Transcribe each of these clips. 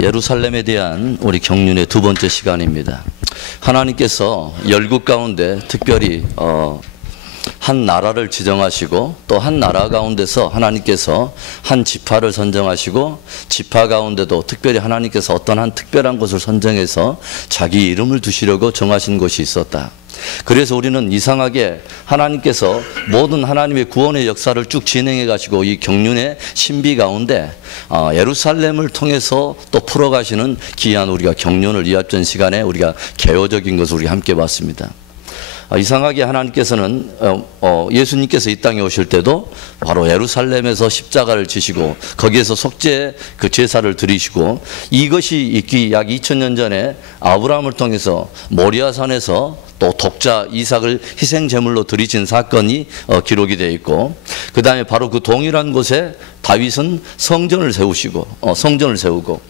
예루살렘에 대한 우리 경륜의 두 번째 시간입니다. 하나님께서 열국 가운데 특별히 한 나라를 지정하시고 또 한 나라 가운데서 하나님께서 한 지파를 선정하시고 지파 가운데도 특별히 하나님께서 어떤 한 특별한 곳을 선정해서 자기 이름을 두시려고 정하신 곳이 있었다. 그래서 우리는 이상하게 하나님께서 모든 하나님의 구원의 역사를 쭉 진행해 가시고 이 경륜의 신비 가운데 예루살렘을 통해서 또 풀어가시는 귀한 우리가 경륜을 이 앞전 시간에 우리가 개요적인 것을 우리 함께 봤습니다. 이상하게 하나님께서는 예수님께서 이 땅에 오실 때도 바로 예루살렘에서 십자가를 지시고 거기에서 속죄 그 제사를 드리시고 이것이 있기 약 2000년 전에 아브라함을 통해서 모리아산에서 또 독자 이삭을 희생 제물로 드리신 사건이 기록이 되어 있고 그 다음에 바로 그 동일한 곳에 다윗은 성전을 세우고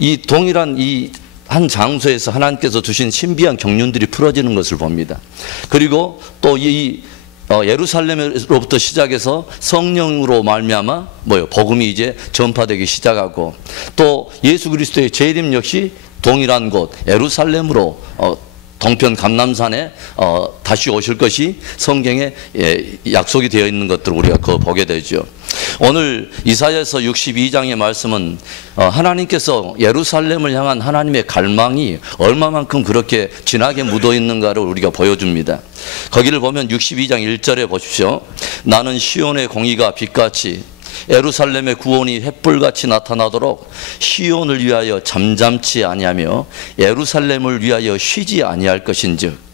이 동일한 이 한 장소에서 하나님께서 주신 신비한 경륜들이 풀어지는 것을 봅니다. 그리고 또 이 예루살렘으로부터 시작해서 성령으로 말미암아 복음이 이제 전파되기 시작하고 또 예수 그리스도의 재림 역시 동일한 곳 예루살렘으로 동편 감람산에 다시 오실 것이 성경에 약속이 되어 있는 것들을 우리가 보게 되죠. 오늘 이사야서 62장의 말씀은 하나님께서 예루살렘을 향한 하나님의 갈망이 얼마만큼 그렇게 진하게 묻어 있는가를 우리가 보여줍니다. 거기를 보면 62장 1절에 보십시오. 나는 시온의 공의가 빛같이 예루살렘의 구원이 횃불같이 나타나도록 시온을 위하여 잠잠치 아니하며 예루살렘을 위하여 쉬지 아니할 것인즉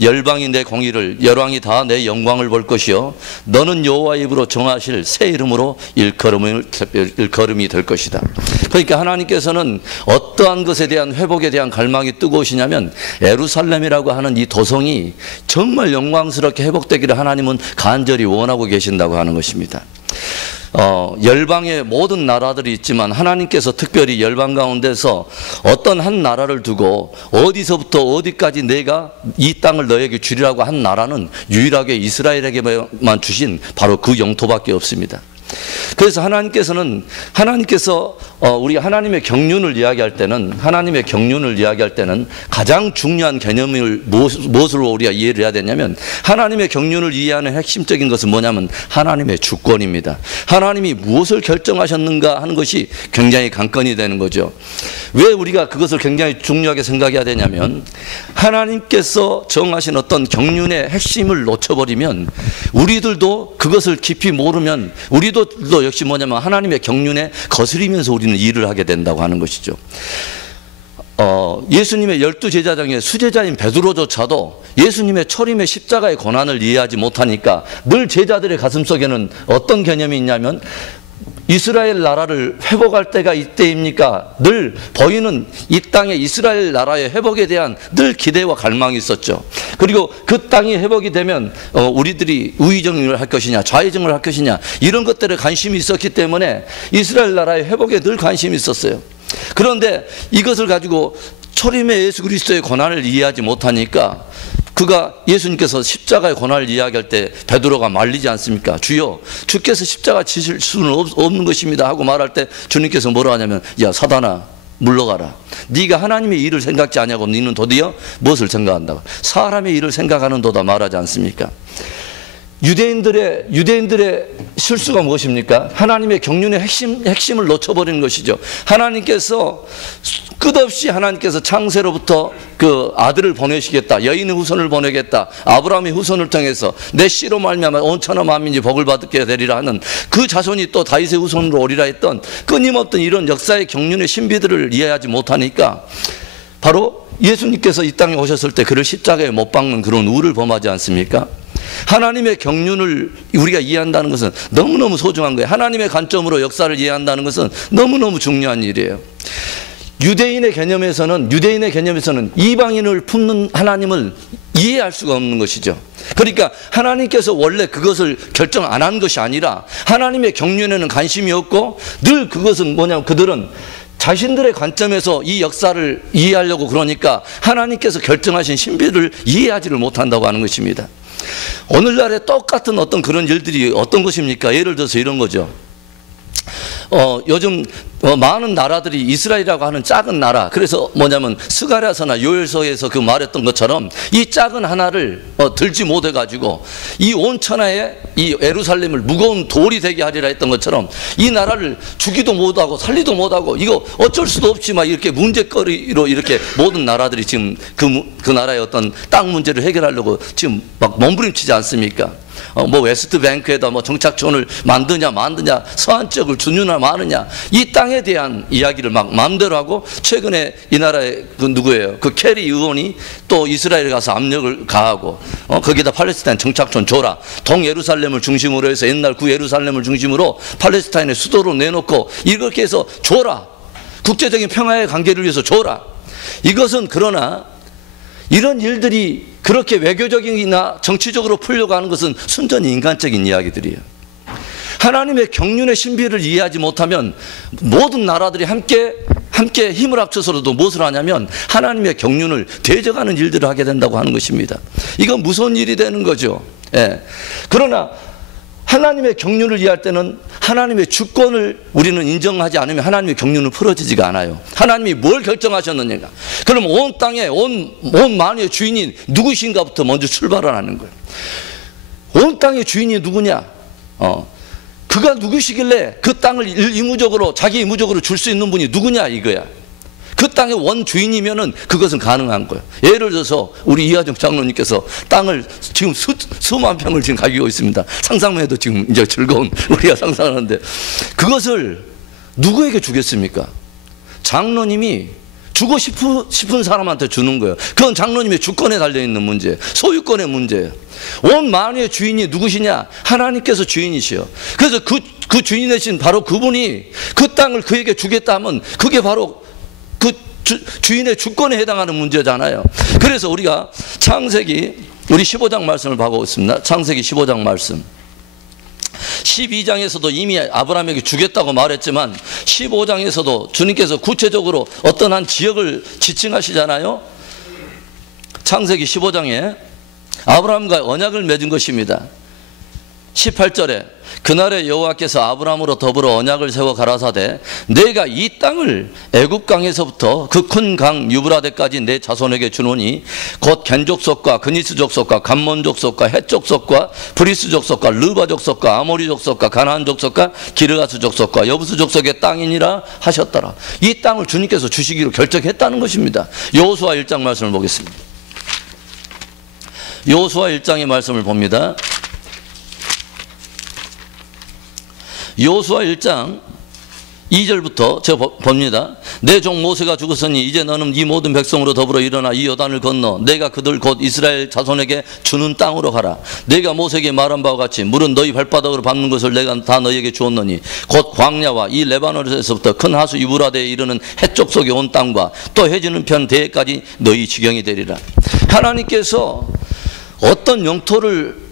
열방이 내 공의를 열왕이 다 내 영광을 볼 것이요 너는 여호와의 입으로 정하실 새 이름으로 일컬음이 될 것이다. 그러니까 하나님께서는 어떠한 것에 대한 회복에 대한 갈망이 뜨거우시냐면 예루살렘이라고 하는 이 도성이 정말 영광스럽게 회복되기를 하나님은 간절히 원하고 계신다고 하는 것입니다. 열방의 모든 나라들이 있지만 하나님께서 특별히 열방 가운데서 어떤 한 나라를 두고 어디서부터 어디까지 내가 이 땅을 너에게 주리라고 한 나라는 유일하게 이스라엘에게만 주신 바로 그 영토밖에 없습니다. 그래서 하나님께서 우리 하나님의 경륜을 이야기할 때는 가장 중요한 개념을 무엇으로 우리가 이해를 해야 되냐면 하나님의 경륜을 이해하는 핵심적인 것은 뭐냐면 하나님의 주권입니다. 하나님이 무엇을 결정하셨는가 하는 것이 굉장히 관건이 되는 거죠. 왜 우리가 그것을 굉장히 중요하게 생각해야 되냐면 하나님께서 정하신 어떤 경륜의 핵심을 놓쳐버리면 우리들도 그것을 깊이 모르면 우리도 역시 뭐냐면 하나님의 경륜에 거스리면서 우리는 일을 하게 된다고 하는 것이죠. 예수님의 12제자 중에 수제자인 베드로조차도 예수님의 초림의 십자가의 고난을 이해하지 못하니까 늘 제자들의 가슴속에는 어떤 개념이 있냐면 이스라엘 나라를 회복할 때가 이때입니까? 늘 보이는 이 땅의 이스라엘 나라의 회복에 대한 늘 기대와 갈망이 있었죠. 그리고 그 땅이 회복이 되면 우리들이 우의정을 할 것이냐 좌의정을 할 것이냐 이런 것들에 관심이 있었기 때문에 이스라엘 나라의 회복에 늘 관심이 있었어요. 그런데 이것을 가지고 초림의 예수 그리스도의 고난을 이해하지 못하니까 그가 예수님께서 십자가의 고난을 이야기할 때 베드로가 말리지 않습니까? 주여 주께서 십자가 지실 수는 없는 것입니다 하고 말할 때 주님께서 뭐라 하냐면 야 사단아 물러가라. 네가 하나님의 일을 생각지 않냐고 너는 도리어 무엇을 생각한다고 사람의 일을 생각하는도다 말하지 않습니까? 유대인들의 실수가 무엇입니까? 하나님의 경륜의 핵심을 놓쳐버리는 것이죠. 하나님께서 끝없이 창세로부터 그 아들을 보내시겠다. 여인의 후손을 보내겠다. 아브라함의 후손을 통해서 내 씨로 말미암아 온 천하 만민이 복을 받게 되리라 하는 그 자손이 또 다윗의 후손으로 오리라 했던 끊임없던 이런 역사의 경륜의 신비들을 이해하지 못하니까 바로 예수님께서 이 땅에 오셨을 때 그를 십자가에 못 박는 그런 우를 범하지 않습니까? 하나님의 경륜을 우리가 이해한다는 것은 너무너무 소중한 거예요. 하나님의 관점으로 역사를 이해한다는 것은 너무너무 중요한 일이에요. 유대인의 개념에서는 이방인을 품는 하나님을 이해할 수가 없는 것이죠. 그러니까 하나님께서 원래 그것을 결정 안 한 것이 아니라 하나님의 경륜에는 관심이 없고 늘 그것은 뭐냐면 그들은 자신들의 관점에서 이 역사를 이해하려고 그러니까 하나님께서 결정하신 신비를 이해하지를 못한다고 하는 것입니다. 오늘날에 똑같은 어떤 그런 일들이 어떤 것입니까? 예를 들어서 이런 거죠. 요즘 많은 나라들이 이스라엘이라고 하는 작은 나라, 그래서 뭐냐면 스가랴서나 요엘서에서 그 말했던 것처럼 이 작은 하나를 들지 못해 가지고 이 온 천하에 이 예루살렘을 무거운 돌이 되게 하리라 했던 것처럼 이 나라를 주기도 못하고 살리도 못하고 이거 어쩔 수도 없이 막 이렇게 문제거리로 이렇게 모든 나라들이 지금 그 나라의 어떤 땅 문제를 해결하려고 지금 막 몸부림치지 않습니까? 뭐 웨스트뱅크에다 뭐 정착촌을 만드냐 서안 지역을 주느냐 마느냐, 이 땅에 대한 이야기를 막 마음대로 하고, 최근에 이 나라의 그 누구예요? 그 캐리 의원이 또 이스라엘에 가서 압력을 가하고 거기다 팔레스타인 정착촌 줘라, 동예루살렘을 중심으로 해서 옛날 구예루살렘을 중심으로 팔레스타인의 수도로 내놓고 이렇게 해서 줘라, 국제적인 평화의 관계를 위해서 줘라. 이것은 그러나 이런 일들이 그렇게 외교적이나 정치적으로 풀려고 하는 것은 순전히 인간적인 이야기들이에요. 하나님의 경륜의 신비를 이해하지 못하면 모든 나라들이 함께 힘을 합쳐서라도 무엇을 하냐면 하나님의 경륜을 대적하는 일들을 하게 된다고 하는 것입니다. 이건 무서운 일이 되는 거죠. 예. 그러나 하나님의 경륜을 이해할 때는 하나님의 주권을 우리는 인정하지 않으면 하나님의 경륜은 풀어지지가 않아요. 하나님이 뭘 결정하셨느냐, 그럼 온 땅에 온 만유의 주인이 누구신가부터 먼저 출발을 하는 거예요. 온 땅의 주인이 누구냐, 그가 누구시길래 그 땅을 자기 의무적으로 줄 수 있는 분이 누구냐 이거야. 그 땅의 원주인이면은 그것은 가능한 거예요. 예를 들어서 우리 이하정 장로님께서 땅을 지금 수만 평을 지금 가지고 있습니다. 상상만 해도 지금 이제 즐거운 우리가 상상하는데, 그것을 누구에게 주겠습니까? 장로님이 주고 싶은 사람한테 주는 거예요. 그건 장로님의 주권에 달려있는 문제, 소유권의 문제예요. 온 만유의 주인이 누구시냐? 하나님께서 주인이시여. 그래서 그 주인 되신 바로 그분이 그 땅을 그에게 주겠다 하면 그게 바로 그 주인의 주권에 해당하는 문제잖아요. 그래서 우리가 창세기 우리 15장 말씀을 보고 있습니다. 창세기 15장 말씀. 12장에서도 이미 아브라함에게 주겠다고 말했지만 15장에서도 주님께서 구체적으로 어떤 한 지역을 지칭하시잖아요. 창세기 15장에 아브라함과 언약을 맺은 것입니다. 18절에 그날에 여호와께서 아브라함으로 더불어 언약을 세워 가라사대 내가 이 땅을 애굽 강에서부터 그 큰 강 유브라데까지 내 자손에게 주노니 곧 겐 족속과 그니스 족속과 감몬 족속과 헷 족속과 브리스 족속과 르바 족속과 아모리 족속과 가나안 족속과 기르가스 족속과 여부스 족속의 땅이니라 하셨더라. 이 땅을 주님께서 주시기로 결정했다는 것입니다. 여호수아 1장 말씀을 보겠습니다. 여호수아 1장의 말씀을 봅니다. 여호수아 1장 2절부터 제가 봅니다. 내 종 모세가 죽었으니 이제 너는 이 모든 백성으로 더불어 일어나 이 요단을 건너 내가 그들 곧 이스라엘 자손에게 주는 땅으로 가라. 내가 모세에게 말한 바와 같이 물은 너희 발바닥으로 밟는 것을 내가 다 너희에게 주었노니 곧 광야와 이 레바논에서부터 큰 하수 유브라데에 이르는 해쪽 속의 온 땅과 또 해지는 편 대해까지 너희 지경이 되리라. 하나님께서 어떤 영토를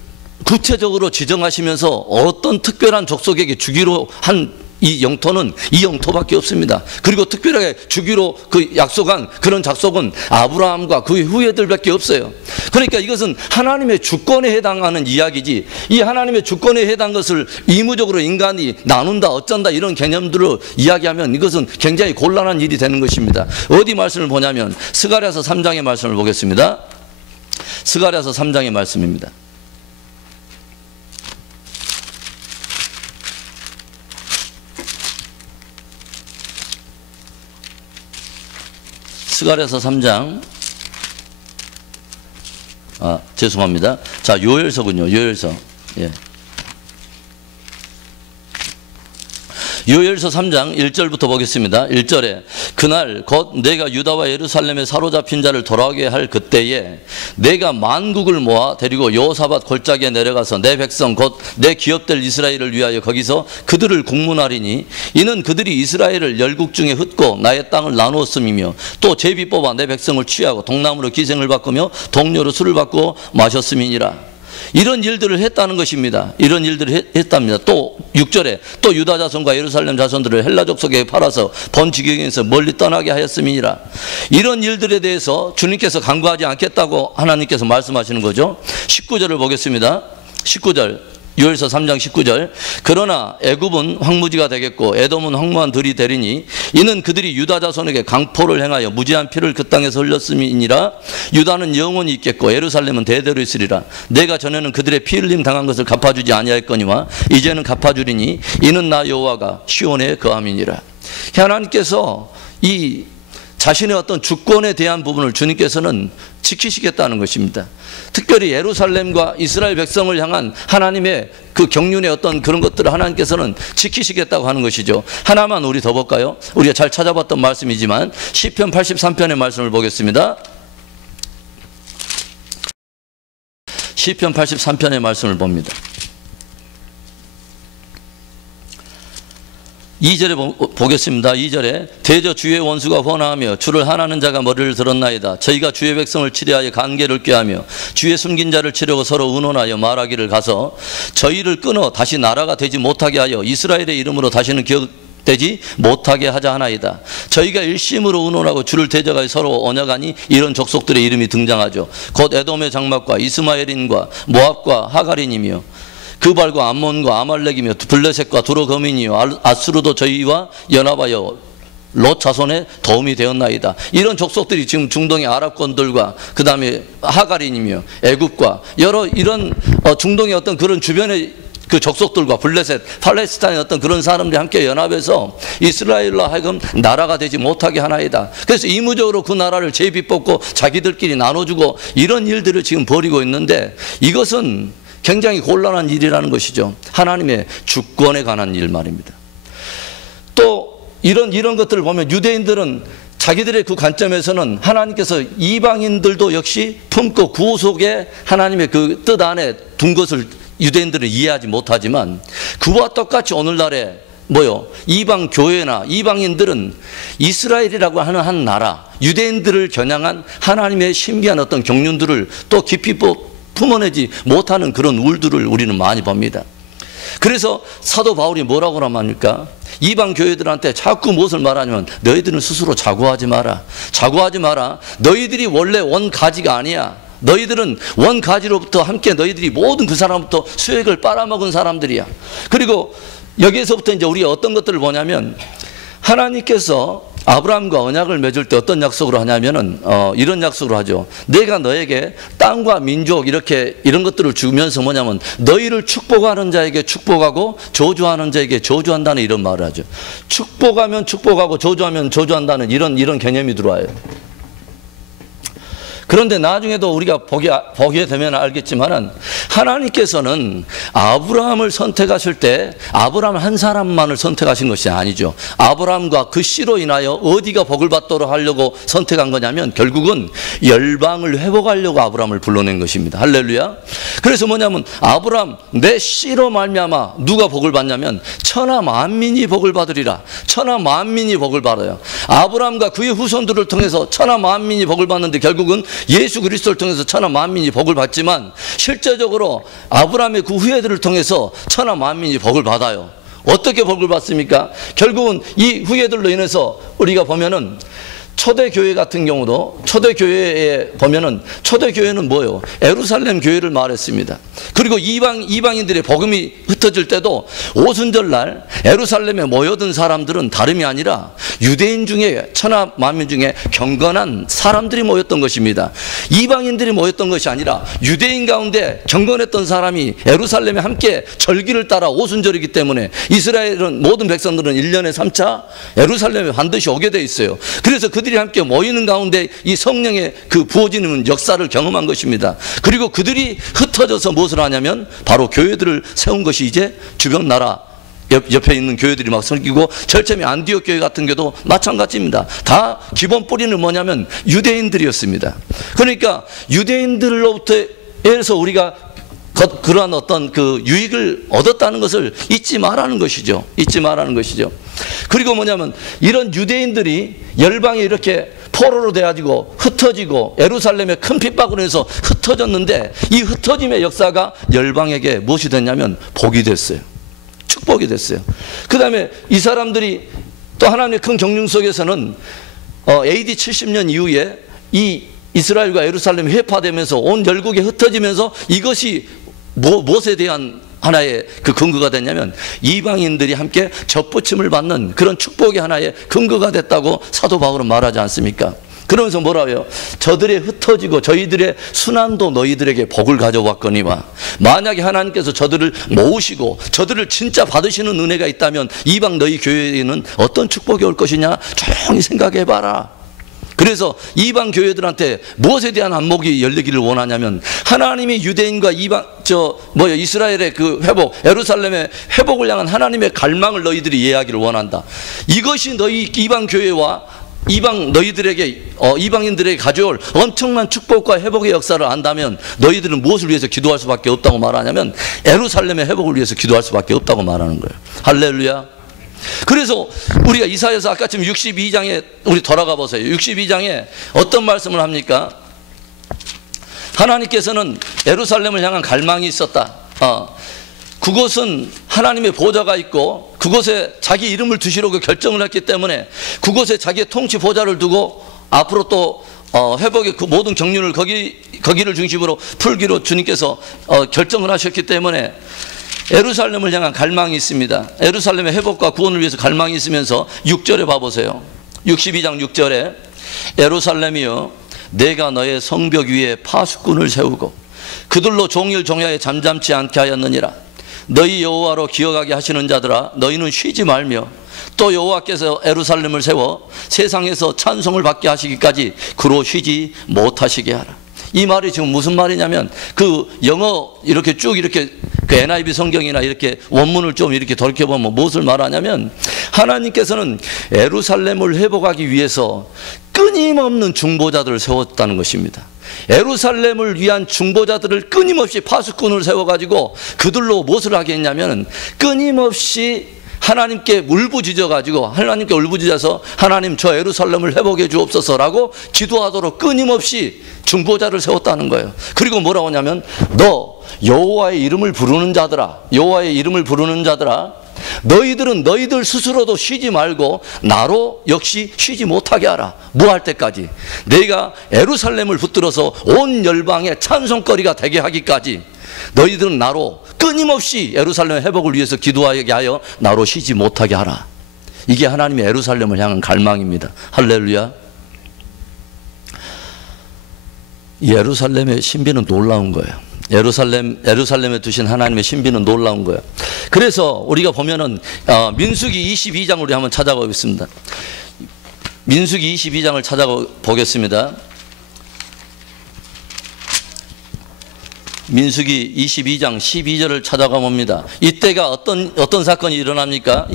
구체적으로 지정하시면서 어떤 특별한 족속에게 주기로 한 이 영토는 이 영토밖에 없습니다. 그리고 특별하게 주기로 그 약속한 그런 작속은 아브라함과 그의 후예들밖에 없어요. 그러니까 이것은 하나님의 주권에 해당하는 이야기지, 이 하나님의 주권에 해당한 것을 의무적으로 인간이 나눈다 어쩐다 이런 개념들로 이야기하면 이것은 굉장히 곤란한 일이 되는 것입니다. 어디 말씀을 보냐면 스가랴서 3장의 말씀을 보겠습니다. 스가랴서 3장의 말씀입니다. 스가랴서 3장, 죄송합니다. 자, 요엘서군요. 요엘서. 예. 요엘서 3장 1절부터 보겠습니다. 1절에 그날 곧 내가 유다와 예루살렘에 사로잡힌 자를 돌아오게 할 그때에 내가 만국을 모아 데리고 여호사밧 골짜기에 내려가서 내 백성 곧 내 기업될 이스라엘을 위하여 거기서 그들을 국문하리니 이는 그들이 이스라엘을 열국 중에 흩고 나의 땅을 나누었음이며 또 제비 뽑아 내 백성을 취하고 동남으로 기생을 바꾸며 동료로 술을 바꾸어 마셨음이니라. 이런 일들을 했다는 것입니다. 이런 일들을 했답니다. 또 6절에 또 유다 자손과 예루살렘 자손들을 헬라 족속에 팔아서 번 지경에서 멀리 떠나게 하였음이니라. 이런 일들에 대해서 주님께서 간구하지 않겠다고 하나님께서 말씀하시는 거죠. 19절을 보겠습니다. 19절 유월서 3장 19절 그러나 애굽은 황무지가 되겠고 에돔은 황무한 들이 되리니 이는 그들이 유다 자손에게 강포를 행하여 무지한 피를 그 땅에서 흘렸음이니라. 유다는 영원히 있겠고 예루살렘은 대대로 있으리라. 내가 전에는 그들의 피 흘림 당한 것을 갚아주지 아니하였거니와 이제는 갚아주리니 이는 나 여호와가 시온에 거함이니라. 하나님께서 이 자신의 어떤 주권에 대한 부분을 주님께서는 지키시겠다는 것입니다. 특별히 예루살렘과 이스라엘 백성을 향한 하나님의 그 경륜의 어떤 그런 것들을 하나님께서는 지키시겠다고 하는 것이죠. 하나만 우리 더 볼까요? 우리가 잘 찾아봤던 말씀이지만 시편 83편의 말씀을 보겠습니다. 시편 83편의 말씀을 봅니다. 2절에 보겠습니다. 2절에 대저 주의 원수가 번화하며 주를 하나는 자가 머리를 들었나이다. 저희가 주의 백성을 치려하여 관계를 꾀하며 주의 숨긴 자를 치려고 서로 의논하여 말하기를 가서 저희를 끊어 다시 나라가 되지 못하게 하여 이스라엘의 이름으로 다시는 기억되지 못하게 하자 하나이다. 저희가 일심으로 의논하고 주를 대적하여 서로 언약하니 이런 족속들의 이름이 등장하죠. 곧 에돔의 장막과 이스마엘인과 모압과 하갈인이며 그발과 암몬과 아말렉이며 블레셋과 두로거민이요 아수르도 저희와 연합하여 롯 자손의 도움이 되었나이다. 이런 족속들이 지금 중동의 아랍권들과 그 다음에 하갈인이며 애굽과 여러 이런 중동의 어떤 그런 주변의 그 족속들과 블레셋, 팔레스타인의 어떤 그런 사람들이 함께 연합해서 이스라엘로 하여금 나라가 되지 못하게 하나이다. 그래서 의무적으로 그 나라를 제비뽑고 자기들끼리 나눠주고 이런 일들을 지금 벌이고 있는데 이것은 굉장히 곤란한 일이라는 것이죠. 하나님의 주권에 관한 일 말입니다. 또 이런 것들을 보면 유대인들은 자기들의 그 관점에서는 하나님께서 이방인들도 역시 품고 구속에 하나님의 그 뜻 안에 둔 것을 유대인들은 이해하지 못하지만 그와 똑같이 오늘날에 이방 교회나 이방인들은 이스라엘이라고 하는 한 나라, 유대인들을 겨냥한 하나님의 신비한 어떤 경륜들을 또 깊이 품어내지 못하는 그런 울들을 우리는 많이 봅니다. 그래서 사도 바울이 뭐라고 합니까? 이방 교회들한테 자꾸 무엇을 말하냐면 너희들은 스스로 자고하지 마라. 자고하지 마라. 너희들이 원래 원가지가 아니야. 너희들은 원가지로부터 함께 너희들이 모든 그 사람부터 수액을 빨아먹은 사람들이야. 그리고 여기에서부터 이제 우리가 어떤 것들을 보냐면 하나님께서 아브라함과 언약을 맺을 때 어떤 약속으로 하냐면은 이런 약속으로 하죠. 내가 너에게 땅과 민족 이런 것들을 주면서 뭐냐면 너희를 축복하는 자에게 축복하고 저주하는 자에게 저주한다는 이런 말을 하죠. 축복하면 축복하고 저주하면 저주한다는 이런 개념이 들어와요. 그런데 나중에도 우리가 보게 되면 알겠지만은 하나님께서는 아브라함을 선택하실 때 아브라함 한 사람만을 선택하신 것이 아니죠. 아브라함과 그 씨로 인하여 어디가 복을 받도록 하려고 선택한 거냐면 결국은 열방을 회복하려고 아브라함을 불러낸 것입니다. 할렐루야. 그래서 뭐냐면 아브라함 내 씨로 말미암아 누가 복을 받냐면 천하 만민이 복을 받으리라. 천하 만민이 복을 받아요. 아브라함과 그의 후손들을 통해서 천하 만민이 복을 받는데 결국은 예수 그리스도를 통해서 천하 만민이 복을 받지만 실제적으로 아브라함의 그 후예들을 통해서 천하 만민이 복을 받아요. 어떻게 복을 받습니까? 결국은 이 후예들로 인해서 우리가 보면은 초대교회 같은 경우도 초대교회에 보면은 초대교회는 뭐예요? 예루살렘 교회를 말했습니다. 그리고 이방인들의 복음이 흩어질 때도 오순절날 예루살렘에 모여든 사람들은 다름이 아니라 유대인 중에 천하 만민 중에 경건한 사람들이 모였던 것입니다. 이방인들이 모였던 것이 아니라 유대인 가운데 경건했던 사람이 예루살렘에 함께 절기를 따라 오순절이기 때문에 이스라엘은 모든 백성들은 1년에 3차 예루살렘에 반드시 오게 돼 있어요. 그래서 그들이 함께 모이는 가운데 이 성령의 그 부어지는 역사를 경험한 것입니다. 그리고 그들이 흩어져서 무엇을 하냐면 바로 교회들을 세운 것이 이제 주변 나라 옆에 있는 교회들이 막 생기고 절체미 안디옥 교회 같은 경우도 마찬가지입니다. 다 기본 뿌리는 뭐냐면 유대인들이었습니다. 그러니까 유대인들로부터 해서 우리가 그러한 어떤 그 유익을 얻었다는 것을 잊지 말라는 것이죠. 잊지 말라는 것이죠. 그리고 뭐냐면 이런 유대인들이 열방에 이렇게 포로로 돼가지고 흩어지고 예루살렘에 큰 핍박으로 해서 흩어졌는데 이 흩어짐의 역사가 열방에게 무엇이 됐냐면 복이 됐어요. 축복이 됐어요. 그 다음에 이 사람들이 또 하나님의 큰 경륜 속에서는 AD 70년 이후에 이 이스라엘과 예루살렘이 회파되면서 온 열국에 흩어지면서 이것이 무엇에 대한 하나의 그 근거가 됐냐면 이방인들이 함께 접붙임을 받는 그런 축복의 하나의 근거가 됐다고 사도 바울은 말하지 않습니까? 그러면서 뭐라고요? 저들의 흩어지고 저희들의 순환도 너희들에게 복을 가져왔거니와, 만약에 하나님께서 저들을 모으시고 저들을 진짜 받으시는 은혜가 있다면 이방 너희 교회에는 어떤 축복이 올 것이냐 조용히 생각해봐라. 그래서 이방 교회들한테 무엇에 대한 안목이 열리기를 원하냐면 하나님이 유대인과 이스라엘의 그 회복, 예루살렘의 회복을 향한 하나님의 갈망을 너희들이 이해하기를 원한다. 이것이 너희 이방 교회와 이방인들에게 가져올 엄청난 축복과 회복의 역사를 안다면 너희들은 무엇을 위해서 기도할 수밖에 없다고 말하냐면 예루살렘의 회복을 위해서 기도할 수밖에 없다고 말하는 거예요. 할렐루야. 그래서 우리가 이사야서 아까 지금 62장에 우리 돌아가 보세요. 62장에 어떤 말씀을 합니까? 하나님께서는 예루살렘을 향한 갈망이 있었다. 그곳은 하나님의 보좌가 있고 그곳에 자기 이름을 두시려고 결정을 했기 때문에 그곳에 자기의 통치 보좌를 두고 앞으로 또 회복의 그 모든 경륜을 거기를 중심으로 풀기로 주님께서 결정을 하셨기 때문에 예루살렘을 향한 갈망이 있습니다. 예루살렘의 회복과 구원을 위해서 갈망이 있으면서 6절에 봐보세요. 62장 6절에 예루살렘이여 내가 너의 성벽 위에 파수꾼을 세우고 그들로 종일 종야에 잠잠치 않게 하였느니라. 너희 여호와로 기억하게 하시는 자들아 너희는 쉬지 말며 또 여호와께서 예루살렘을 세워 세상에서 찬송을 받게 하시기까지 그로 쉬지 못하시게 하라. 이 말이 지금 무슨 말이냐면 그 영어 이렇게 쭉 이렇게 그 NIV 성경이나 이렇게 원문을 좀 이렇게 돌이켜보면 무엇을 말하냐면 하나님께서는 예루살렘을 회복하기 위해서 끊임없는 중보자들을 세웠다는 것입니다. 예루살렘을 위한 중보자들을 끊임없이 파수꾼을 세워가지고 그들로 무엇을 하게 했냐면 끊임없이 하나님께 울부짖어가지고 하나님께 울부짖어서 하나님 저 예루살렘을 회복해 주옵소서라고 기도하도록 끊임없이 중보자를 세웠다는 거예요. 그리고 뭐라고 하냐면 너 여호와의 이름을 부르는 자들아, 여호와의 이름을 부르는 자들아 너희들은 너희들 스스로도 쉬지 말고 나로 역시 쉬지 못하게 하라. 뭐 할 때까지? 내가 예루살렘을 붙들어서 온 열방의 찬송거리가 되게 하기까지 너희들은 나로 끊임없이 예루살렘 회복을 위해서 기도하게 하여 나로 쉬지 못하게 하라. 이게 하나님의 예루살렘을 향한 갈망입니다. 할렐루야. 예루살렘의 신비는 놀라운 거예요. 예루살렘에 두신 하나님의 신비는 놀라운 거예요. 그래서 우리가 보면은 민수기 22장 우리 한번 찾아보겠습니다. 민수기 22장을 찾아보겠습니다. 민수기 22장 12절을 찾아가 봅니다. 이때가 어떤 사건이 일어납니까?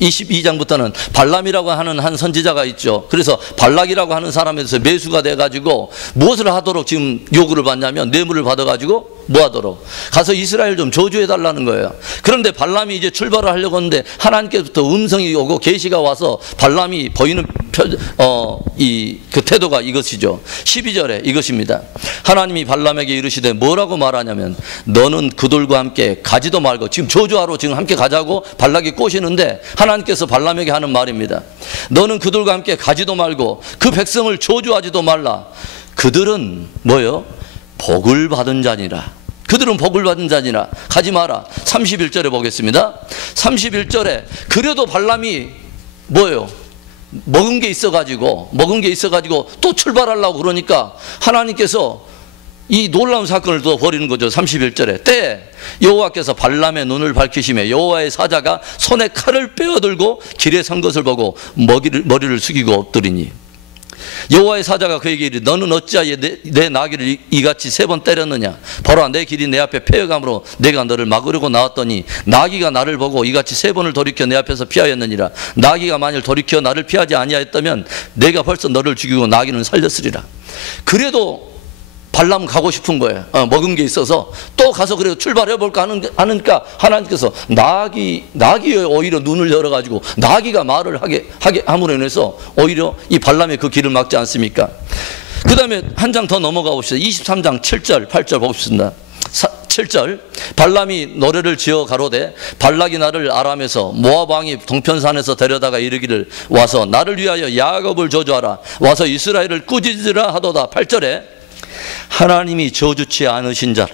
22장부터는 발람이라고 하는 한 선지자가 있죠. 그래서 발락이라고 하는 사람에서 매수가 돼가지고 무엇을 하도록 지금 요구를 받냐면 뇌물을 받아가지고 뭐 하도록 가서 이스라엘 좀 저주해 달라는 거예요. 그런데 발람이 이제 출발을 하려고 하는데 하나님께서부터 음성이 오고 계시가 와서 발람이 보이는 그 태도가 이것이죠. 12절에 이것입니다. 하나님이 발람에게 이르시되 뭐라고 말하냐면 너는 그들과 함께 가지도 말고, 지금 저주하러 지금 함께 가자고 발락이 꼬시는데 하나님께서 발람에게 하는 말입니다. 너는 그들과 함께 가지도 말고 그 백성을 저주하지도 말라. 그들은 뭐요? 복을 받은 자니라. 그들은 복을 받은 자니라. 가지 마라. 31절에 보겠습니다. 31절에 그래도 발람이 뭐예요? 먹은 게 있어가지고 또 출발하려고 그러니까 하나님께서 이 놀라운 사건을 또 벌이는 거죠. 31절에 때에 여호와께서 발람의 눈을 밝히시며 여호와의 사자가 손에 칼을 빼어들고 길에 선 것을 보고 머리를 숙이고 엎드리니 여호와의 사자가 그에게 이르되 너는 어찌하여 내 나귀를 이같이 3번 때렸느냐? 보라 내 길이 내 앞에 패여감으로 내가 너를 막으려고 나왔더니 나귀가 나를 보고 이같이 3번을 돌이켜 내 앞에서 피하였느니라. 나귀가 만일 돌이켜 나를 피하지 아니하였다면 내가 벌써 너를 죽이고 나귀는 살렸으리라. 그래도 발람 가고 싶은 거예요. 먹은 게 있어서 또 가서 그래도 출발해 볼까 하니까 하나님께서 나귀에 오히려 눈을 열어가지고 나귀가 말을 하게 함으로 인해서 오히려 이 발람의 그 길을 막지 않습니까? 그 다음에 한 장 더 넘어가 봅시다. 23장 7절 8절 봅시다. 7절 발람이 노래를 지어 가로되 발락이 나를 아람에서 모압 왕이 동편산에서 데려다가 이르기를 와서 나를 위하여 야곱을 저주하라. 와서 이스라엘을 꾸짖으라 하도다. 8절에 하나님이 저주치 않으신 자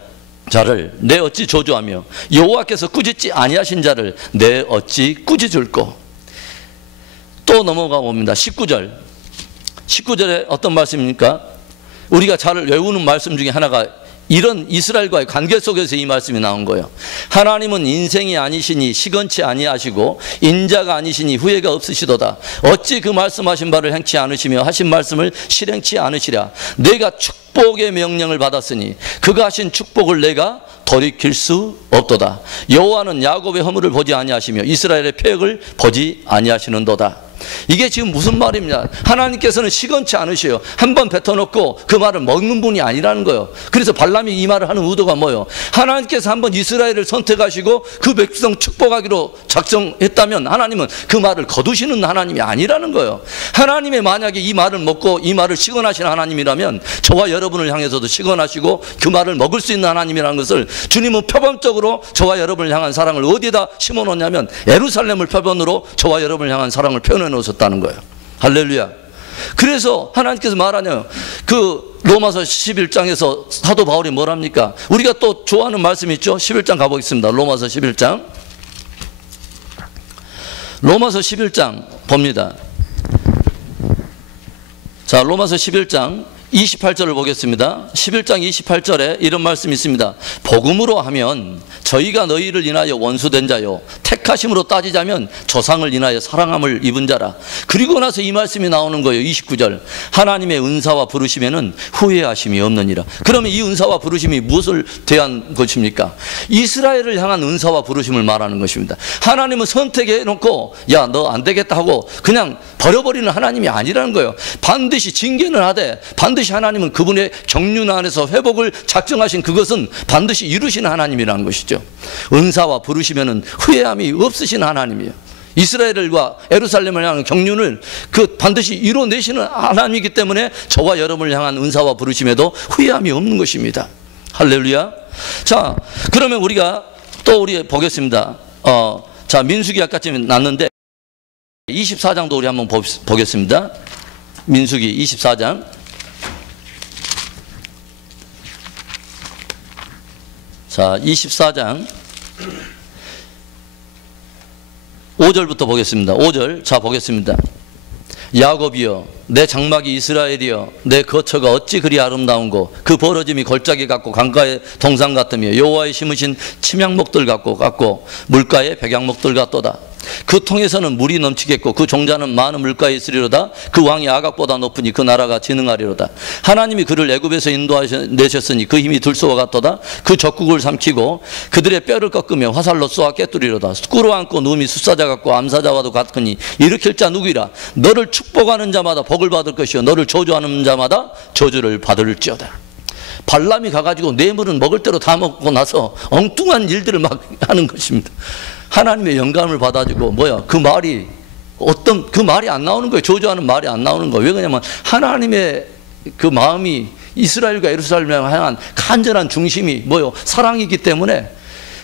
자를 내 어찌 저주하며 여호와께서 꾸짖지 아니하신 자를 내 어찌 꾸짖을꼬. 또 넘어가 봅니다. 19절에 어떤 말씀입니까? 우리가 잘 외우는 말씀 중에 하나가 이런 이스라엘과의 관계 속에서 이 말씀이 나온 거예요. 하나님은 인생이 아니시니 시건치 아니하시고 인자가 아니시니 후회가 없으시도다. 어찌 그 말씀하신 바를 행치 않으시며 하신 말씀을 실행치 않으시랴. 내가 축복의 명령을 받았으니 그가 하신 축복을 내가 돌이킬 수 없도다. 여호와는 야곱의 허물을 보지 아니하시며 이스라엘의 패역을 보지 아니하시는도다. 이게 지금 무슨 말입니까? 하나님께서는 시건치 않으셔요. 한번 뱉어놓고 그 말을 먹는 분이 아니라는 거예요. 그래서 발람이 이 말을 하는 의도가 뭐예요? 하나님께서 한번 이스라엘을 선택하시고 그 백성 축복하기로 작정했다면 하나님은 그 말을 거두시는 하나님이 아니라는 거예요. 하나님의 만약에 이 말을 먹고 이 말을 시건하시는 하나님이라면 저와 여러분을 향해서도 시건하시고 그 말을 먹을 수 있는 하나님이라는 것을 주님은 표본적으로 저와 여러분을 향한 사랑을 어디에다 심어놓냐면 예루살렘을 표본으로 저와 여러분을 향한 사랑을 표현해 놓으셨다는 거예요. 할렐루야. 그래서 하나님께서 말하냐, 그 로마서 11장에서 사도 바울이 뭐랍니까? 우리가 또 좋아하는 말씀이 있죠. 11장 가보겠습니다. 로마서 11장. 로마서 11장 봅니다. 자, 로마서 11장 28절을 보겠습니다. 11장 28절에 이런 말씀이 있습니다. 복음으로 하면 저희가 너희를 인하여 원수된 자요 택하심으로 따지자면 조상을 인하여 사랑함을 입은 자라. 그리고 나서 이 말씀이 나오는 거예요. 29절. 하나님의 은사와 부르심에는 후회하심이 없느니라. 그러면 이 은사와 부르심이 무엇을 대한 것입니까? 이스라엘을 향한 은사와 부르심을 말하는 것입니다. 하나님은 선택해 놓고 야, 너 안 되겠다 하고 그냥 버려버리는 하나님이 아니라는 거예요. 반드시 징계는 하되 반드시 하나님은 그분의 경륜 안에서 회복을 작정하신 그것은 반드시 이루시는 하나님이라는 것이죠. 은사와 부르시면은 후회함이 없으신 하나님이에요. 이스라엘과 예루살렘을 향한 경륜을 그 반드시 이뤄내시는 하나님이기 때문에 저와 여러분을 향한 은사와 부르심에도 후회함이 없는 것입니다. 할렐루야. 자, 그러면 우리가 또 우리 보겠습니다. 자, 민수기 아까쯤 났는데 24장도 우리 한번 보겠습니다. 민수기 24장. 자, 24장 5절부터 보겠습니다. 5절. 자, 보겠습니다. 야곱이여 내 장막이 이스라엘이여 내 거처가 어찌 그리 아름다운고 그 벌어짐이 걸작이 같고 강가의 동산 같으며 여호와의 심으신 침향목들 같고 물가의 백향목들 같도다. 그 통에서는 물이 넘치겠고 그 종자는 많은 물가에 있으리로다. 그 왕이 아각보다 높으니 그 나라가 진흥하리로다. 하나님이 그를 애굽에서 인도하내셨으니 그 힘이 들소와 같도다. 그 적국을 삼키고 그들의 뼈를 꺾으며 화살로 쏘아 깨뜨리로다. 꿇어앉고 누움이 숫사자 같고 암사자와도 같으니 일으킬 자 누구이라. 너를 축복하는 자마다 복을 받을 것이요 너를 저주하는 자마다 저주를 받을지어다. 발람이 가가지고 뇌물은 먹을 대로 다 먹고 나서 엉뚱한 일들을 막 하는 것입니다. 하나님의 영감을 받아주고 그 말이 그 말이 안 나오는 거예요. 저주하는 말이 안 나오는 거예요. 왜 그러냐면 하나님의 그 마음이 이스라엘과 예루살렘을 향한 간절한 중심이 사랑이기 때문에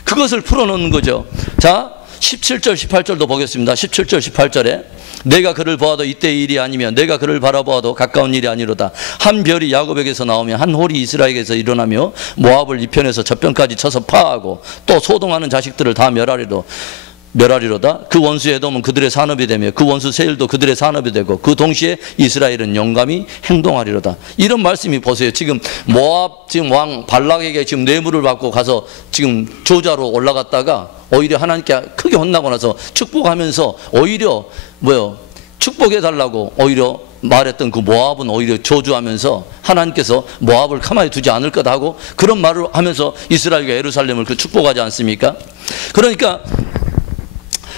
그것을 풀어놓는 거죠. 자, 17절 18절도 보겠습니다. 17절 18절에 내가 그를 보아도 이때의 일이 아니면 내가 그를 바라보아도 가까운 일이 아니로다. 한 별이 야곱에게서 나오며 한 홀이 이스라엘에게서 일어나며 모압을 이편에서 저편까지 쳐서 파하고 또 소동하는 자식들을 다 멸하리로다. 그 원수 에돔은 그들의 산업이 되며 그 원수 세일도 그들의 산업이 되고 그 동시에 이스라엘은 용감히 행동하리로다. 이런 말씀이 보세요. 지금 모압 왕 발락에게 지금 뇌물을 받고 가서 지금 조자로 올라갔다가 오히려 하나님께 크게 혼나고 나서 축복하면서 오히려 축복해달라고 오히려 말했던 그 모압은 오히려 저주하면서 하나님께서 모압을 가만히 두지 않을 거다 하고 그런 말을 하면서 이스라엘과 예루살렘을 축복하지 않습니까? 그러니까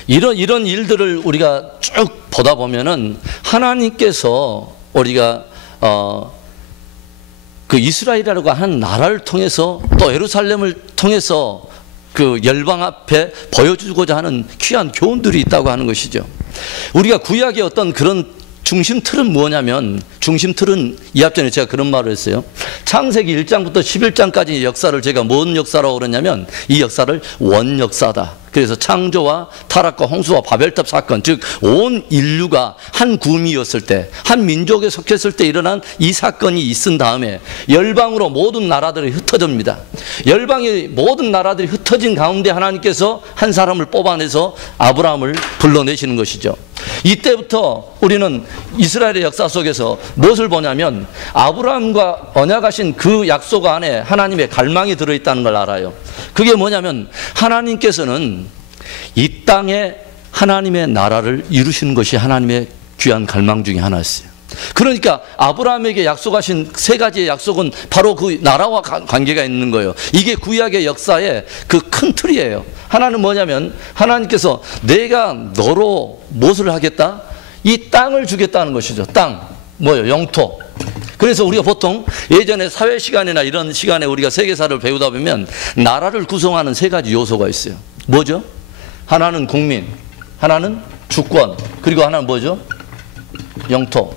이런 일들을 우리가 쭉 보다 보면은 하나님께서 우리가 그 이스라엘이라고 하는 나라를 통해서 또 예루살렘을 통해서 그 열방 앞에 보여주고자 하는 귀한 교훈들이 있다고 하는 것이죠. 우리가 구약의 어떤 그런 중심 틀은 뭐냐면 중심 틀은 이합전에 제가 그런 말을 했어요. 창세기 1장부터 11장까지의 역사를 제가 뭔 역사라고 그러냐면 이 역사를 원역사다. 그래서 창조와 타락과 홍수와 바벨탑 사건, 즉 온 인류가 한 구미였을 때, 한 민족에 속했을 때 일어난 이 사건이 있은 다음에 열방으로 모든 나라들이 흩어집니다. 열방의 모든 나라들이 흩어진 가운데 하나님께서 한 사람을 뽑아내서 아브라함을 불러내시는 것이죠. 이때부터 우리는 이스라엘의 역사 속에서 무엇을 보냐면 아브라함과 언약하신 그 약속 안에 하나님의 갈망이 들어있다는 걸 알아요. 그게 뭐냐면 하나님께서는 이 땅에 하나님의 나라를 이루시는 것이 하나님의 귀한 갈망 중에 하나였어요. 그러니까 아브라함에게 약속하신 세 가지의 약속은 바로 그 나라와 관계가 있는 거예요. 이게 구약의 역사의 그 큰 틀이에요. 하나는 뭐냐면 하나님께서 내가 너로 무엇을 하겠다? 이 땅을 주겠다는 것이죠. 땅, 뭐예요? 영토. 그래서 우리가 보통 예전에 사회 시간이나 이런 시간에 우리가 세계사를 배우다 보면 나라를 구성하는 세 가지 요소가 있어요. 뭐죠? 하나는 국민, 하나는 주권, 그리고 하나는 뭐죠? 영토.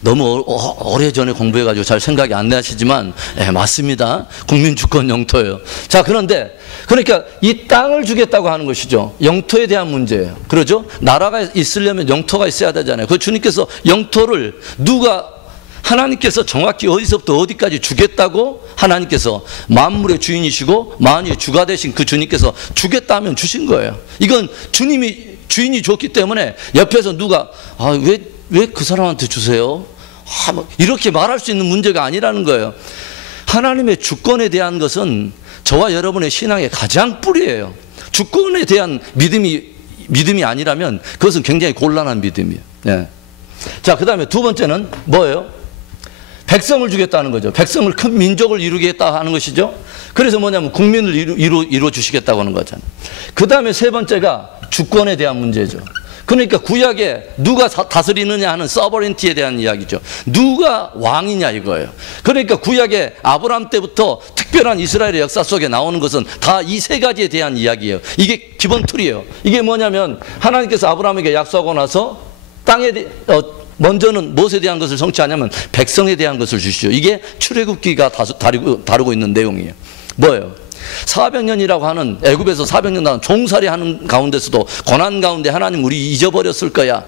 너무 오래전에 공부해가지고 잘 생각이 안 나시지만 맞습니다. 국민, 주권, 영토예요. 자, 그런데 그러니까 이 땅을 주겠다고 하는 것이죠. 영토에 대한 문제예요. 그러죠? 나라가 있으려면 영토가 있어야 되잖아요. 그 주님께서 영토를 하나님께서 정확히 어디서부터 어디까지 주겠다고 하나님께서 만물의 주인이시고 만유의 주가 되신 그 주님께서 주겠다 하면 주신 거예요. 이건 주인이 줬기 때문에 옆에서 누가 왜 그 사람한테 주세요? 이렇게 말할 수 있는 문제가 아니라는 거예요. 하나님의 주권에 대한 것은 저와 여러분의 신앙의 가장 뿌리예요. 주권에 대한 믿음이 아니라면 그것은 굉장히 곤란한 믿음이에요. 네. 자, 그 다음에 두 번째는 뭐예요? 백성을 주겠다는 거죠. 백성을 큰 민족을 이루겠다 하는 것이죠. 그래서 뭐냐면 국민을 이루어 주시겠다고 하는 거잖아요. 그 다음에 세 번째가 주권에 대한 문제죠. 그러니까 구약에 누가 다스리느냐 하는 서버린티에 대한 이야기죠. 누가 왕이냐 이거예요. 그러니까 구약에 아브라함 때부터 특별한 이스라엘의 역사 속에 나오는 것은 다 이 세 가지에 대한 이야기예요. 이게 기본 틀이에요. 이게 뭐냐면 하나님께서 아브라함에게 약속하고 나서 먼저는 무엇에 대한 것을 성취하냐면 백성에 대한 것을 주시죠. 이게 출애굽기가 다루고 있는 내용이에요. 뭐예요? 400년이라고 하는 애굽에서 400년 동안 종살이 하는 가운데서도 고난 가운데 하나님 우리 잊어버렸을 거야.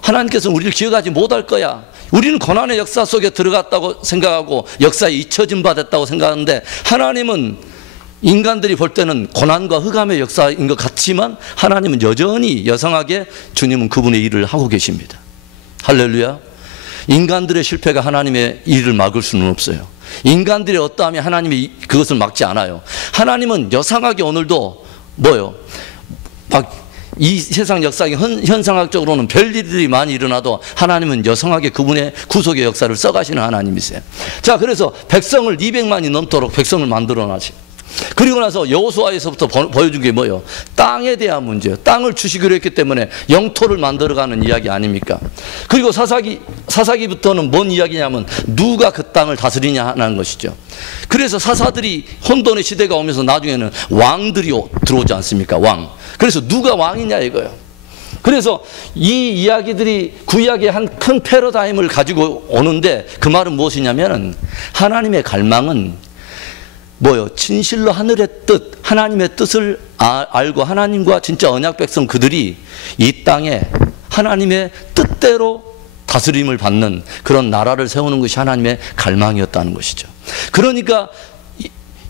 하나님께서는 우리를 기억하지 못할 거야. 우리는 고난의 역사 속에 들어갔다고 생각하고 역사에 잊혀진 바 됐다고 생각하는데 하나님은 인간들이 볼 때는 고난과 흑암의 역사인 것 같지만 하나님은 여전히 여성하게 주님은 그분의 일을 하고 계십니다. 할렐루야. 인간들의 실패가 하나님의 일을 막을 수는 없어요. 인간들의 어떠함이 하나님이 그것을 막지 않아요. 하나님은 여상하게 오늘도 뭐요? 이 세상 역사에 현상학적으로는 별일들이 많이 일어나도 하나님은 여성하게 그분의 구속의 역사를 써가시는 하나님이세요. 자, 그래서 백성을 200만이 넘도록 백성을 만들어 놔시. 그리고 나서 여호수아에서부터 보여준 게 뭐예요? 땅에 대한 문제예요. 땅을 주시기로 했기 때문에 영토를 만들어가는 이야기 아닙니까? 그리고 사사기부터는 뭔 이야기냐면 누가 그 땅을 다스리냐 하는 것이죠. 그래서 사사들이 혼돈의 시대가 오면서 나중에는 왕들이 들어오지 않습니까? 왕. 그래서 누가 왕이냐 이거예요. 그래서 이 이야기들이 구약의 한 큰 패러다임을 가지고 오는데 그 말은 무엇이냐면 하나님의 갈망은 뭐요? 진실로 하늘의 뜻, 하나님의 뜻을 알고 하나님과 진짜 언약 백성 그들이 이 땅에 하나님의 뜻대로 다스림을 받는 그런 나라를 세우는 것이 하나님의 갈망이었다는 것이죠. 그러니까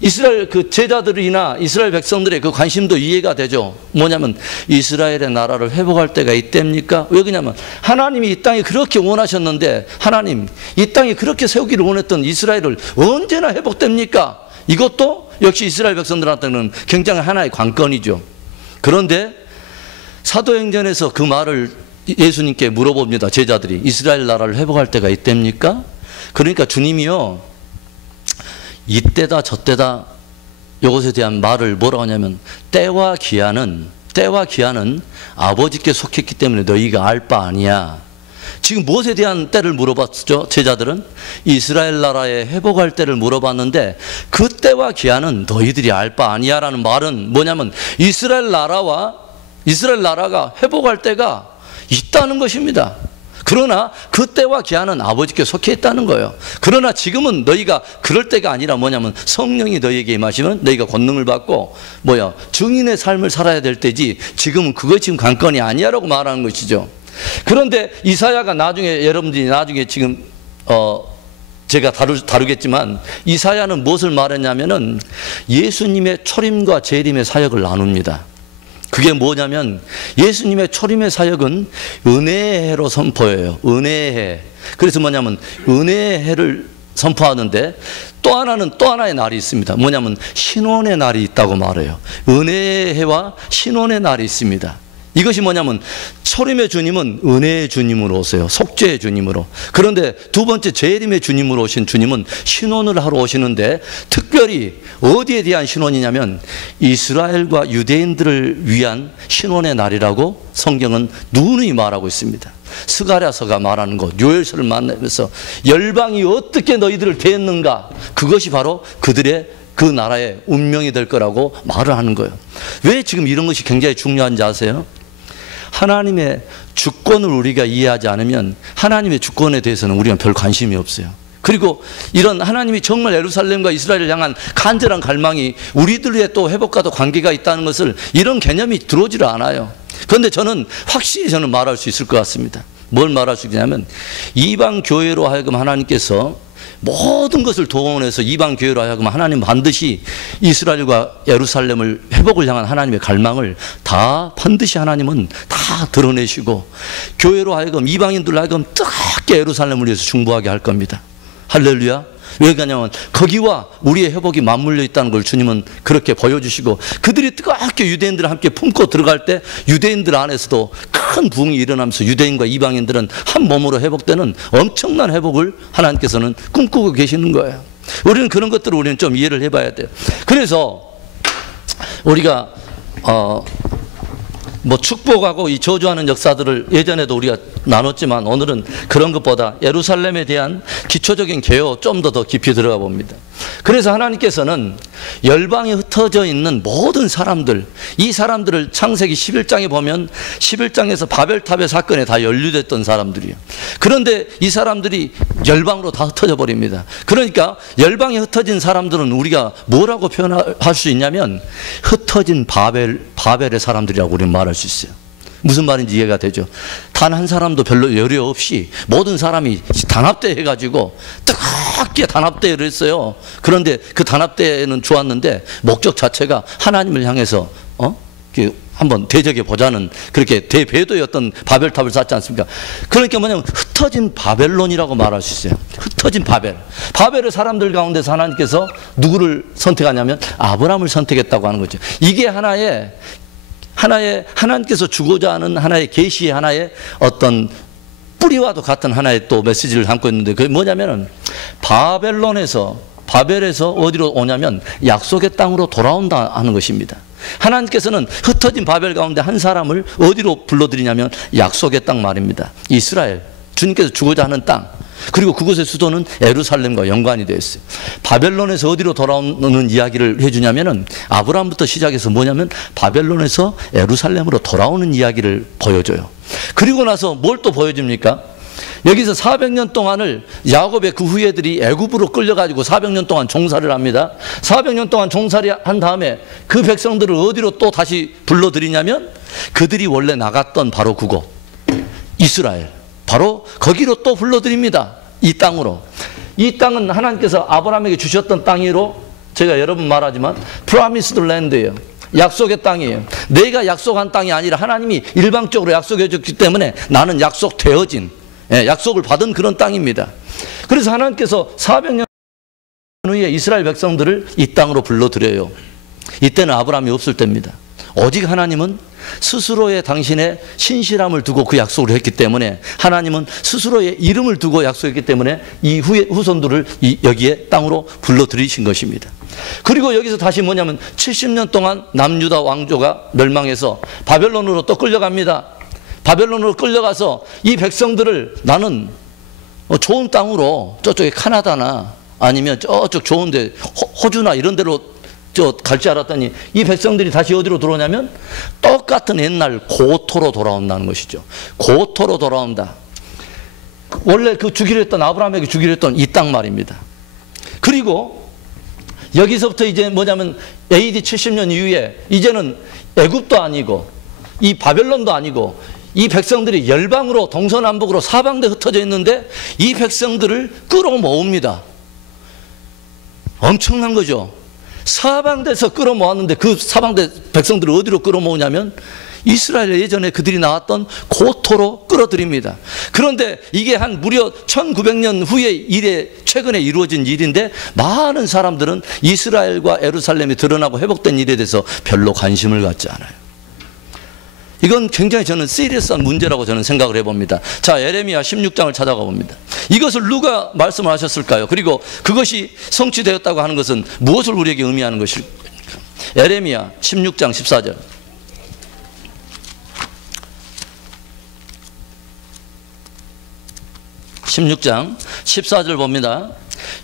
이스라엘 그 제자들이나 이스라엘 백성들의 그 관심도 이해가 되죠. 뭐냐면 이스라엘의 나라를 회복할 때가 이때입니까? 왜 그러냐면 하나님이 이 땅에 그렇게 원하셨는데 하나님 이 땅에 그렇게 세우기를 원했던 이스라엘을 언제나 회복됩니까? 이것도 역시 이스라엘 백성들한테는 굉장히 하나의 관건이죠. 그런데 사도행전에서 그 말을 예수님께 물어봅니다. 제자들이 이스라엘 나라를 회복할 때가 이때입니까? 그러니까 주님이요 이때다 저때다 이것에 대한 말을 뭐라고 하냐면 때와 기한은 아버지께 속했기 때문에 너희가 알 바 아니야. 지금 무엇에 대한 때를 물어봤죠? 제자들은 이스라엘 나라의 회복할 때를 물어봤는데 그 때와 기한은 너희들이 알 바 아니야 라는 말은 뭐냐면 이스라엘 나라가 회복할 때가 있다는 것입니다. 그러나 그때와 기한은 아버지께 속해 있다는 거예요. 그러나 지금은 너희가 그럴 때가 아니라 뭐냐면 성령이 너희에게 임하시면 너희가 권능을 받고 증인의 삶을 살아야 될 때지 지금은 그거 지금 관건이 아니야라고 말하는 것이죠. 그런데 이사야가 나중에 여러분들이 나중에 지금 제가 다루겠지만 이사야는 무엇을 말했냐면은 예수님의 초림과 재림의 사역을 나눕니다. 그게 뭐냐면 예수님의 초림의 사역은 은혜의 해로 선포해요. 은혜의 해. 그래서 뭐냐면 은혜의 해를 선포하는데 또 하나의 날이 있습니다. 뭐냐면 신원의 날이 있다고 말해요. 은혜의 해와 신원의 날이 있습니다. 이것이 뭐냐면 초림의 주님은 은혜의 주님으로 오세요. 속죄의 주님으로. 그런데 두 번째 재림의 주님으로 오신 주님은 신원을 하러 오시는데 특별히 어디에 대한 신원이냐면 이스라엘과 유대인들을 위한 신원의 날이라고 성경은 누누이 말하고 있습니다. 스가랴서가 말하는 것, 요엘서를 만나면서 열방이 어떻게 너희들을 대했는가, 그것이 바로 그들의 그 나라의 운명이 될 거라고 말을 하는 거예요. 왜 지금 이런 것이 굉장히 중요한지 아세요? 하나님의 주권을 우리가 이해하지 않으면 하나님의 주권에 대해서는 우리가 별 관심이 없어요. 그리고 이런 하나님이 정말 예루살렘과 이스라엘을 향한 간절한 갈망이 우리들의 또 회복과도 관계가 있다는 것을 이런 개념이 들어오지를 않아요. 그런데 저는 확실히 말할 수 있을 것 같습니다. 뭘 말할 수 있냐면 이방 교회로 하여금 하나님께서 모든 것을 동원해서 이방 교회로 하여금 하나님 반드시 이스라엘과 예루살렘을 회복을 향한 하나님의 갈망을 다 반드시 하나님은 다 드러내시고 교회로 하여금 이방인들로 하여금 뜨겁게 예루살렘을 위해서 중보하게 할 겁니다. 할렐루야. 왜 그러냐면 거기와 우리의 회복이 맞물려 있다는 걸 주님은 그렇게 보여주시고 그들이 뜨겁게 유대인들을 함께 품고 들어갈 때 유대인들 안에서도 큰 부흥이 일어나면서 유대인과 이방인들은 한 몸으로 회복되는 엄청난 회복을 하나님께서는 꿈꾸고 계시는 거예요. 우리는 그런 것들을 우리는 좀 이해를 해봐야 돼요. 그래서 우리가 축복하고 이 저주하는 역사들을 예전에도 우리가 나눴지만 오늘은 그런 것보다 예루살렘에 대한 기초적인 개요 좀 더 깊이 들어가 봅니다. 그래서 하나님께서는 열방에 흩어져 있는 모든 사람들, 이 사람들을 창세기 11장에 보면 11장에서 바벨탑의 사건에 다 연루됐던 사람들이에요. 그런데 이 사람들이 열방으로 다 흩어져 버립니다. 그러니까 열방에 흩어진 사람들은 우리가 뭐라고 표현할 수 있냐면 흩어진 바벨의 사람들이라고 우리는 말할 수 있어요. 무슨 말인지 이해가 되죠? 단 한 사람도 별로 여려 없이 모든 사람이 단합대 해가지고 뜨겁게 단합대회를 했어요. 그런데 그 단합대회는 좋았는데 목적 자체가 하나님을 향해서 한번 대적해 보자는 그렇게 대배도였던 바벨탑을 쌓지 않습니까? 그러니까 뭐냐면 흩어진 바벨론이라고 말할 수 있어요. 흩어진 바벨의 사람들 가운데서 하나님께서 누구를 선택하냐면 아브라함을 선택했다고 하는 거죠. 이게 하나의 하나님께서 주고자 하는 하나의 계시의 하나의 어떤 뿌리와도 같은 하나의 또 메시지를 담고 있는데 그게 뭐냐면은 바벨에서 어디로 오냐면 약속의 땅으로 돌아온다 하는 것입니다. 하나님께서는 흩어진 바벨 가운데 한 사람을 어디로 불러들이냐면 약속의 땅 말입니다. 이스라엘, 주님께서 주고자 하는 땅. 그리고 그곳의 수도는 예루살렘과 연관이 되어 있어요. 바벨론에서 어디로 돌아오는 이야기를 해주냐면은 아브라함부터 시작해서 뭐냐면 바벨론에서 예루살렘으로 돌아오는 이야기를 보여줘요. 그리고 나서 뭘 또 보여줍니까? 여기서 400년 동안을 야곱의 그 후예들이 애굽으로 끌려가지고 400년 동안 종살이를 합니다. 400년 동안 종살이 한 다음에 그 백성들을 어디로 또 다시 불러들이냐면 그들이 원래 나갔던 바로 그곳 이스라엘, 바로 거기로 또 불러드립니다. 이 땅으로. 이 땅은 하나님께서 아브라함에게 주셨던 땅이로 제가 여러 번 말하지만 Promised Land예요. 약속의 땅이에요. 내가 약속한 땅이 아니라 하나님이 일방적으로 약속해 줬기 때문에 나는 약속되어진, 약속을 받은 그런 땅입니다. 그래서 하나님께서 400년 후에 이스라엘 백성들을 이 땅으로 불러들여요. 이때는 아브라함이 없을 때입니다. 오직 하나님은 스스로의 당신의 신실함을 두고 그 약속을 했기 때문에 하나님은 스스로의 이름을 두고 약속했기 때문에 이 후손들을 여기에 땅으로 불러들이신 것입니다. 그리고 여기서 다시 뭐냐면 70년 동안 남유다 왕조가 멸망해서 바벨론으로 또 끌려갑니다. 바벨론으로 끌려가서 이 백성들을 나는 좋은 땅으로 저쪽에 카나다나 아니면 저쪽 좋은데 호주나 이런 데로 갈 줄 알았더니 이 백성들이 다시 어디로 들어오냐면 똑같은 옛날 고토로 돌아온다는 것이죠. 고토로 돌아온다. 원래 그 주기로 했던, 아브라함에게 주기로 했던 이 땅 말입니다. 그리고 여기서부터 이제 뭐냐면 AD 70년 이후에 이제는 애굽도 아니고 이 바벨론도 아니고 이 백성들이 열방으로 동서남북으로 사방대 흩어져 있는데 이 백성들을 끌어모읍니다. 엄청난 거죠. 사방대에서 끌어모았는데 그 사방대 백성들을 어디로 끌어모으냐면 이스라엘 예전에 그들이 나왔던 고토로 끌어들입니다. 그런데 이게 한 무려 1900년 후에 일에 최근에 이루어진 일인데 많은 사람들은 이스라엘과 예루살렘이 드러나고 회복된 일에 대해서 별로 관심을 갖지 않아요. 이건 굉장히 저는 시리어스한 문제라고 저는 생각을 해봅니다. 자, 예레미야 16장을 찾아가 봅니다. 이것을 누가 말씀을 하셨을까요? 그리고 그것이 성취되었다고 하는 것은 무엇을 우리에게 의미하는 것일까? 예레미야 16장 14절. 16장 14절 봅니다.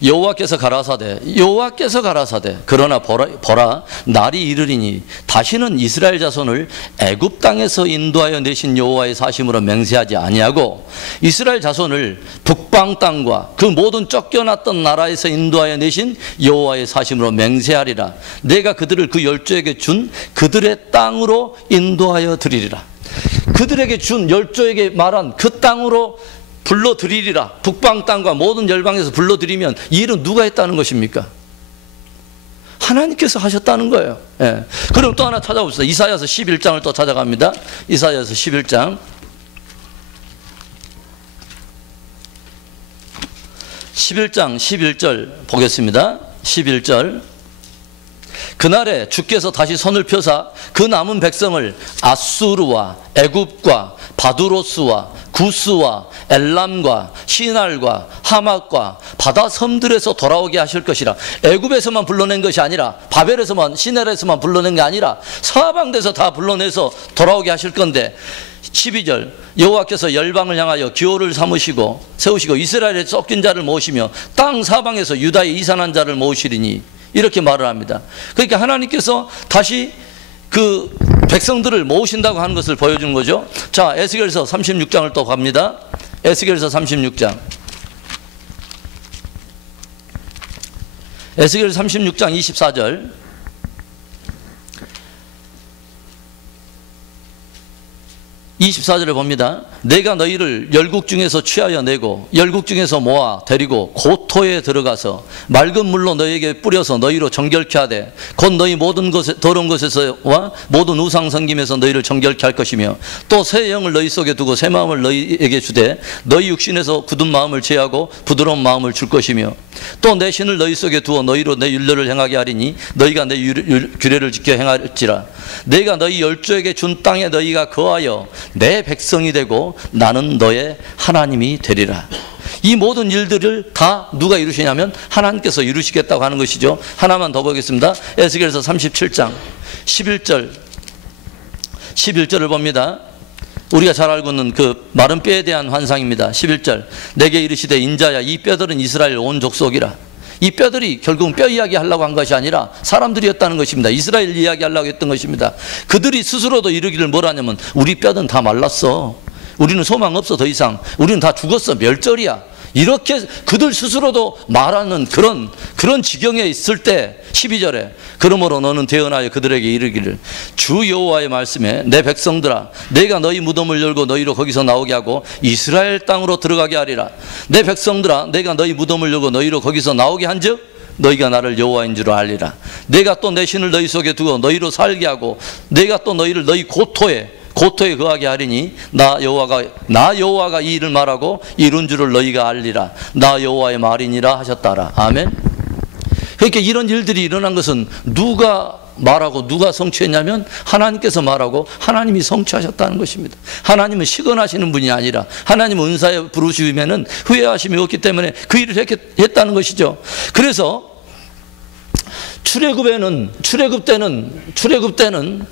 여호와께서 가라사대 그러나 보라 날이 이르리니 다시는 이스라엘 자손을 애굽 땅에서 인도하여 내신 여호와의 사심으로 맹세하지 아니하고 이스라엘 자손을 북방 땅과 그 모든 쫓겨났던 나라에서 인도하여 내신 여호와의 사심으로 맹세하리라. 내가 그들을 그 열조에게 준 그들의 땅으로 인도하여 드리리라. 그들에게 준 열조에게 말한 그 땅으로 불러드리리라. 북방 땅과 모든 열방에서 불러드리면 이 일은 누가 했다는 것입니까? 하나님께서 하셨다는 거예요. 예. 그럼 또 하나 찾아봅시다. 이사야서 11장을 또 찾아갑니다. 이사야서 11장 11절 보겠습니다. 11절. 그날에 주께서 다시 손을 펴사 그 남은 백성을 아수르와 애굽과 바두로스와 구스와 엘람과 시날과 하맛과 바다 섬들에서 돌아오게 하실 것이라. 애굽에서만 불러낸 것이 아니라 바벨에서만 시날에서만 불러낸 게 아니라 사방에서 다 불러내서 돌아오게 하실 건데 12절 여호와께서 열방을 향하여 기호를 세우시고 이스라엘에 쫓긴 자를 모으시며 땅 사방에서 유다에 이산한 자를 모으시리니 이렇게 말을 합니다. 그러니까 하나님께서 다시 그 백성들을 모으신다고 하는 것을 보여주는 거죠. 자, 에스겔서 36장을 또 갑니다. 에스겔서 36장. 에스겔 36장 24절. 24절에 봅니다. 내가 너희를 열국 중에서 취하여 내고 열국 중에서 모아 데리고 고토에 들어가서 맑은 물로 너희에게 뿌려서 너희로 정결케 하되 곧 너희 모든 더러운 것에서와 모든 우상 섬김에서 너희를 정결케 할 것이며 또 새 영을 너희 속에 두고 새 마음을 너희에게 주되 너희 육신에서 굳은 마음을 제하고 부드러운 마음을 줄 것이며 또 내 신을 너희 속에 두어 너희로 내 율례를 행하게 하리니 너희가 내 규례를 지켜 행할지라. 내가 너희 열조에게 준 땅에 너희가 거하여 내 백성이 되고 나는 너의 하나님이 되리라. 이 모든 일들을 다 누가 이루시냐면 하나님께서 이루시겠다고 하는 것이죠. 하나만 더 보겠습니다. 에스겔서 37장 11절을 봅니다. 우리가 잘 알고 있는 그 마른 뼈에 대한 환상입니다. 11절 내게 이르시되 인자야 이 뼈들은 이스라엘 온 족속이라. 이 뼈들이 결국은 뼈 이야기 하려고 한 것이 아니라 사람들이었다는 것입니다. 이스라엘 이야기 하려고 했던 것입니다. 그들이 스스로도 이르기를 뭐라냐면 우리 뼈는 다 말랐어. 우리는 소망 없어 더 이상. 우리는 다 죽었어. 멸절이야. 이렇게 그들 스스로도 말하는 그런 지경에 있을 때 12절에 그러므로 너는 대언하여 그들에게 이르기를 주 여호와의 말씀에 내 백성들아 내가 너희 무덤을 열고 너희로 거기서 나오게 하고 이스라엘 땅으로 들어가게 하리라. 내 백성들아 내가 너희 무덤을 열고 너희로 거기서 나오게 한즉 너희가 나를 여호와인 줄 알리라. 내가 또 내 신을 너희 속에 두고 너희로 살게 하고 내가 또 너희를 너희 고토에 거하게 하리니 나 여호와가 이 일을 말하고 이룬 줄을 너희가 알리라. 나 여호와의 말이니라 하셨다라. 아멘. 그러니까 이런 일들이 일어난 것은 누가 말하고 누가 성취했냐면 하나님께서 말하고 하나님이 성취하셨다는 것입니다. 하나님은 시건하시는 분이 아니라 하나님은 은사에 부르시면은 후회하심이 없기 때문에 그 일을 했다는 것이죠. 그래서 출애굽 때는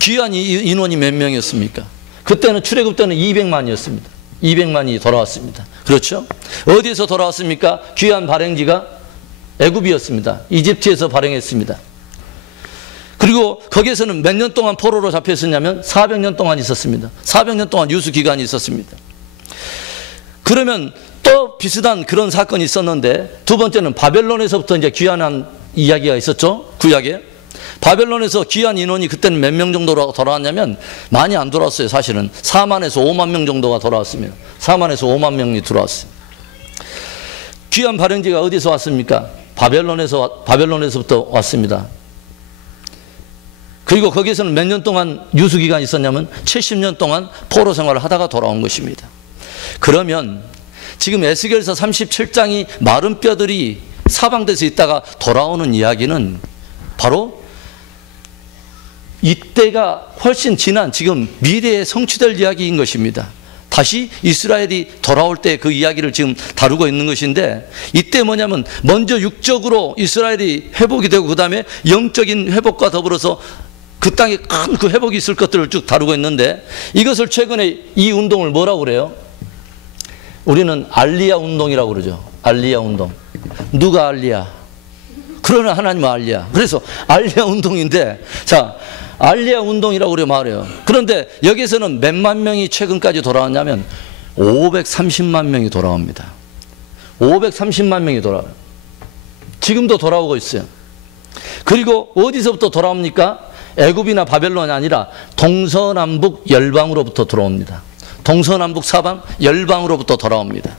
귀한 인원이 몇 명이었습니까? 그때는 출애굽 때는 200만이었습니다. 200만이 돌아왔습니다. 그렇죠? 어디에서 돌아왔습니까? 귀한 발행지가 애굽이었습니다. 이집트에서 발행했습니다. 그리고 거기에서는 몇 년 동안 포로로 잡혀 있었냐면 400년 동안 있었습니다. 400년 동안 유수 기간이 있었습니다. 그러면 또 비슷한 그런 사건이 있었는데, 두 번째는 바벨론에서부터 이제 귀환한 이야기가 있었죠. 구약에. 바벨론에서 귀환 인원이 그때는 몇 명 정도로 돌아왔냐면 많이 안 돌아왔어요. 사실은 4만에서 5만 명 정도가 돌아왔습니다. 4만에서 5만 명이 들어왔어요. 귀환 발행지가 어디서 왔습니까? 바벨론에서부터 왔습니다. 그리고 거기에서는 몇 년 동안 유수기간이 있었냐면 70년 동안 포로 생활을 하다가 돌아온 것입니다. 그러면 지금 에스겔서 37장이 마른 뼈들이 사방돼서 있다가 돌아오는 이야기는 바로 이때가 훨씬 지난 지금 미래에 성취될 이야기인 것입니다. 다시 이스라엘이 돌아올 때 그 이야기를 지금 다루고 있는 것인데, 이때 뭐냐면 먼저 육적으로 이스라엘이 회복이 되고 그 다음에 영적인 회복과 더불어서 그 땅에 큰 그 회복이 있을 것들을 쭉 다루고 있는데, 이것을 최근에 이 운동을 뭐라고 그래요? 우리는 알리야 운동이라고 그러죠. 알리야 운동. 누가 알리야? 그러나 하나님은 알리야. 그래서 알리야 운동인데, 자, 알리야 운동이라고 우리가 말해요. 그런데 여기서는 몇만 명이 최근까지 돌아왔냐면 530만 명이 돌아옵니다. 530만 명이 돌아와요. 지금도 돌아오고 있어요. 그리고 어디서부터 돌아옵니까? 애굽이나 바벨론이 아니라 동서남북 열방으로부터 돌아옵니다. 동서남북 사방 열방으로부터 돌아옵니다.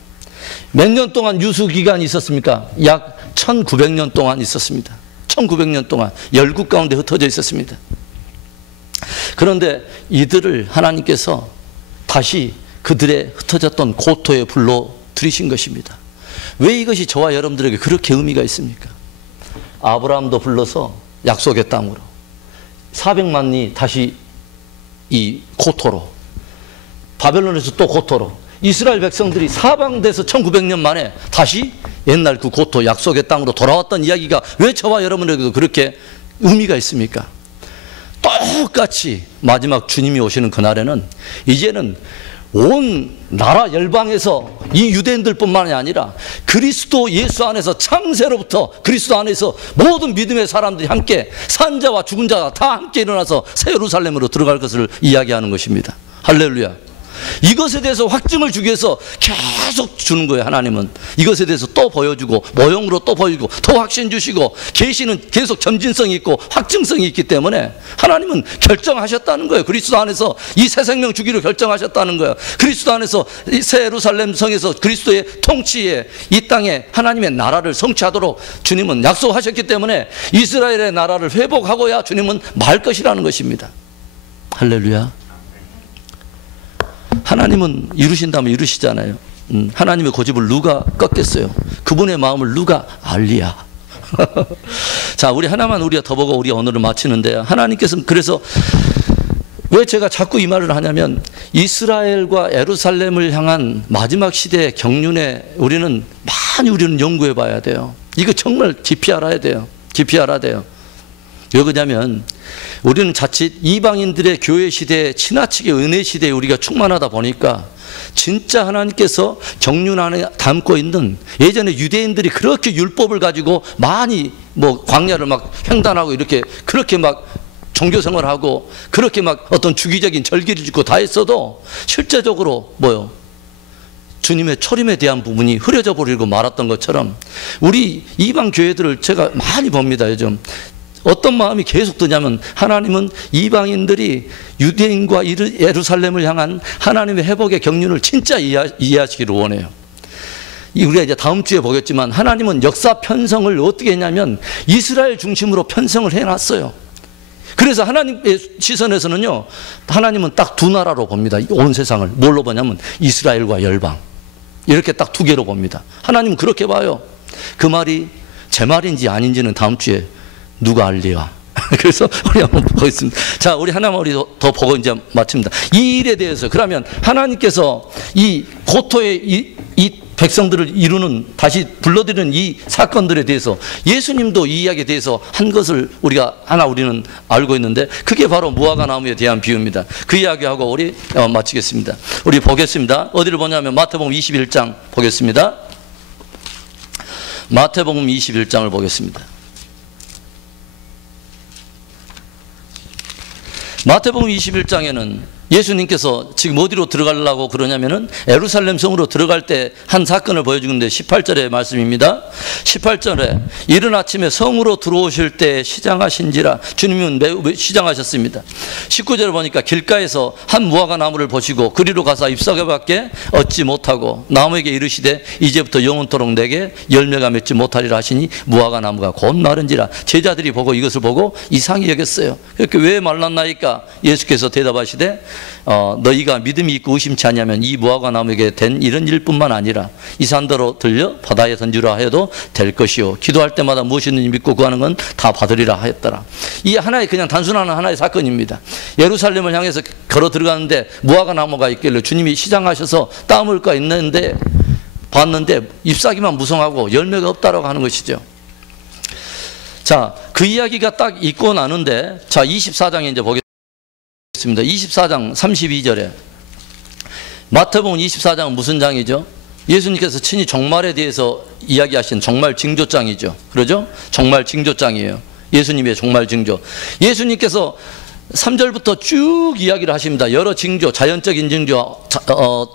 몇 년 동안 유수기간이 있었습니까? 약 1900년 동안 있었습니다. 1900년 동안 열국 가운데 흩어져 있었습니다. 그런데 이들을 하나님께서 다시 그들의 흩어졌던 고토에 불러 들이신 것입니다. 왜 이것이 저와 여러분들에게 그렇게 의미가 있습니까? 아브라함도 불러서 약속의 땅으로, 400만이 다시 이 고토로, 바벨론에서 또 고토로, 이스라엘 백성들이 사방돼서 1900년 만에 다시 옛날 그 고토 약속의 땅으로 돌아왔던 이야기가 왜 저와 여러분에게도 그렇게 의미가 있습니까? 똑같이 마지막 주님이 오시는 그날에는 이제는 온 나라 열방에서 이 유대인들뿐만이 아니라 그리스도 예수 안에서 창세로부터 그리스도 안에서 모든 믿음의 사람들이 함께 산자와 죽은 자가 다 함께 일어나서 새 예루살렘으로 들어갈 것을 이야기하는 것입니다. 할렐루야. 이것에 대해서 확증을 주기 위해서 계속 주는 거예요. 하나님은 이것에 대해서 또 보여주고 모형으로 또 보여주고 더 확신 주시고, 계시는 계속 점진성이 있고 확증성이 있기 때문에 하나님은 결정하셨다는 거예요. 그리스도 안에서 이 새 생명 주기로 결정하셨다는 거예요. 그리스도 안에서 이 새 예루살렘 성에서 그리스도의 통치에 이 땅에 하나님의 나라를 성취하도록 주님은 약속하셨기 때문에 이스라엘의 나라를 회복하고야 주님은 말 것이라는 것입니다. 할렐루야. 하나님은 이루신다면 이루시잖아요. 하나님의 고집을 누가 꺾겠어요? 그분의 마음을 누가 알리야. 자, 우리 하나만 우리가 더 보고 우리 오늘을 마치는데, 하나님께서는 그래서 왜 제가 자꾸 이 말을 하냐면, 이스라엘과 예루살렘을 향한 마지막 시대의 경륜에 우리는 연구해 봐야 돼요. 이거 정말 깊이 알아야 돼요. 깊이 알아야 돼요. 왜 그러냐면 우리는 자칫 이방인들의 교회 시대에 지나치게 은혜 시대에 우리가 충만하다 보니까 진짜 하나님께서 경륜 안에 담고 있는, 예전에 유대인들이 그렇게 율법을 가지고 많이 뭐 광야를 막 횡단하고 이렇게 그렇게 막 종교생활을 하고 그렇게 막 어떤 주기적인 절기를 짓고 다 했어도 실제적으로 뭐요? 주님의 초림에 대한 부분이 흐려져 버리고 말았던 것처럼 우리 이방 교회들을 제가 많이 봅니다. 요즘 어떤 마음이 계속 드냐면, 하나님은 이방인들이 유대인과 예루살렘을 향한 하나님의 회복의 경륜을 진짜 이해하시기를 원해요. 우리가 이제 다음 주에 보겠지만, 하나님은 역사 편성을 어떻게 했냐면 이스라엘 중심으로 편성을 해놨어요. 그래서 하나님의 시선에서는요, 하나님은 딱 두 나라로 봅니다. 온 세상을 뭘로 보냐면 이스라엘과 열방, 이렇게 딱 두 개로 봅니다. 하나님은 그렇게 봐요. 그 말이 제 말인지 아닌지는 다음 주에 누가 알리와. 그래서 우리 한번 보겠습니다. 자, 우리 하나만 우리 더 보고 이제 마칩니다. 이 일에 대해서, 그러면 하나님께서 이 고토의 이 백성들을 이루는, 다시 불러들이는 이 사건들에 대해서 예수님도 이 이야기에 대해서 한 것을 우리는 알고 있는데, 그게 바로 무화과 나무에 대한 비유입니다. 그 이야기하고 우리 마치겠습니다. 우리 보겠습니다. 어디를 보냐면 마태복음 21장 보겠습니다. 마태복음 21장을 보겠습니다. 마태복음 21장에는 예수님께서 지금 어디로 들어가려고 그러냐면은 예루살렘 성으로 들어갈 때 한 사건을 보여주는데 18절의 말씀입니다. 18절에 이른 아침에 성으로 들어오실 때 시장하신지라. 주님은 매우 시장하셨습니다. 19절에 보니까 길가에서 한 무화과 나무를 보시고 그리로 가서 잎사귀밖에 얻지 못하고 나무에게 이르시되 이제부터 영원토록 내게 열매가 맺지 못하리라 하시니 무화과 나무가 곧 마른지라. 제자들이 보고 이것을 보고 이상히 여겼어요. 그렇게 왜 말랐나이까? 예수께서 대답하시되 너희가 믿음이 있고 의심치 아니하면 이 무화과 나무에게 된 이런 일뿐만 아니라 이 산더러 들려 바다에 던지라 해도 될 것이요 기도할 때마다 무엇이든지 믿고 구하는 건 다 받으리라 하였더라. 이 하나의 그냥 단순한 하나의 사건입니다. 예루살렘을 향해서 걸어 들어가는데 무화과 나무가 있길래 주님이 시장하셔서 따먹을 거 있는데 봤는데 잎사귀만 무성하고 열매가 없다라고 하는 것이죠. 자, 그 이야기가 딱 있고 나는데 자 24장에 이제 보겠습니다. 24장 32절에 마태복음 24장은 무슨 장이죠? 예수님께서 친히 종말에 대해서 이야기하신 종말 징조장이죠. 그러죠? 종말 징조장이에요. 예수님의 종말 징조. 예수님께서 3절부터 쭉 이야기를 하십니다. 여러 징조, 자연적인 징조,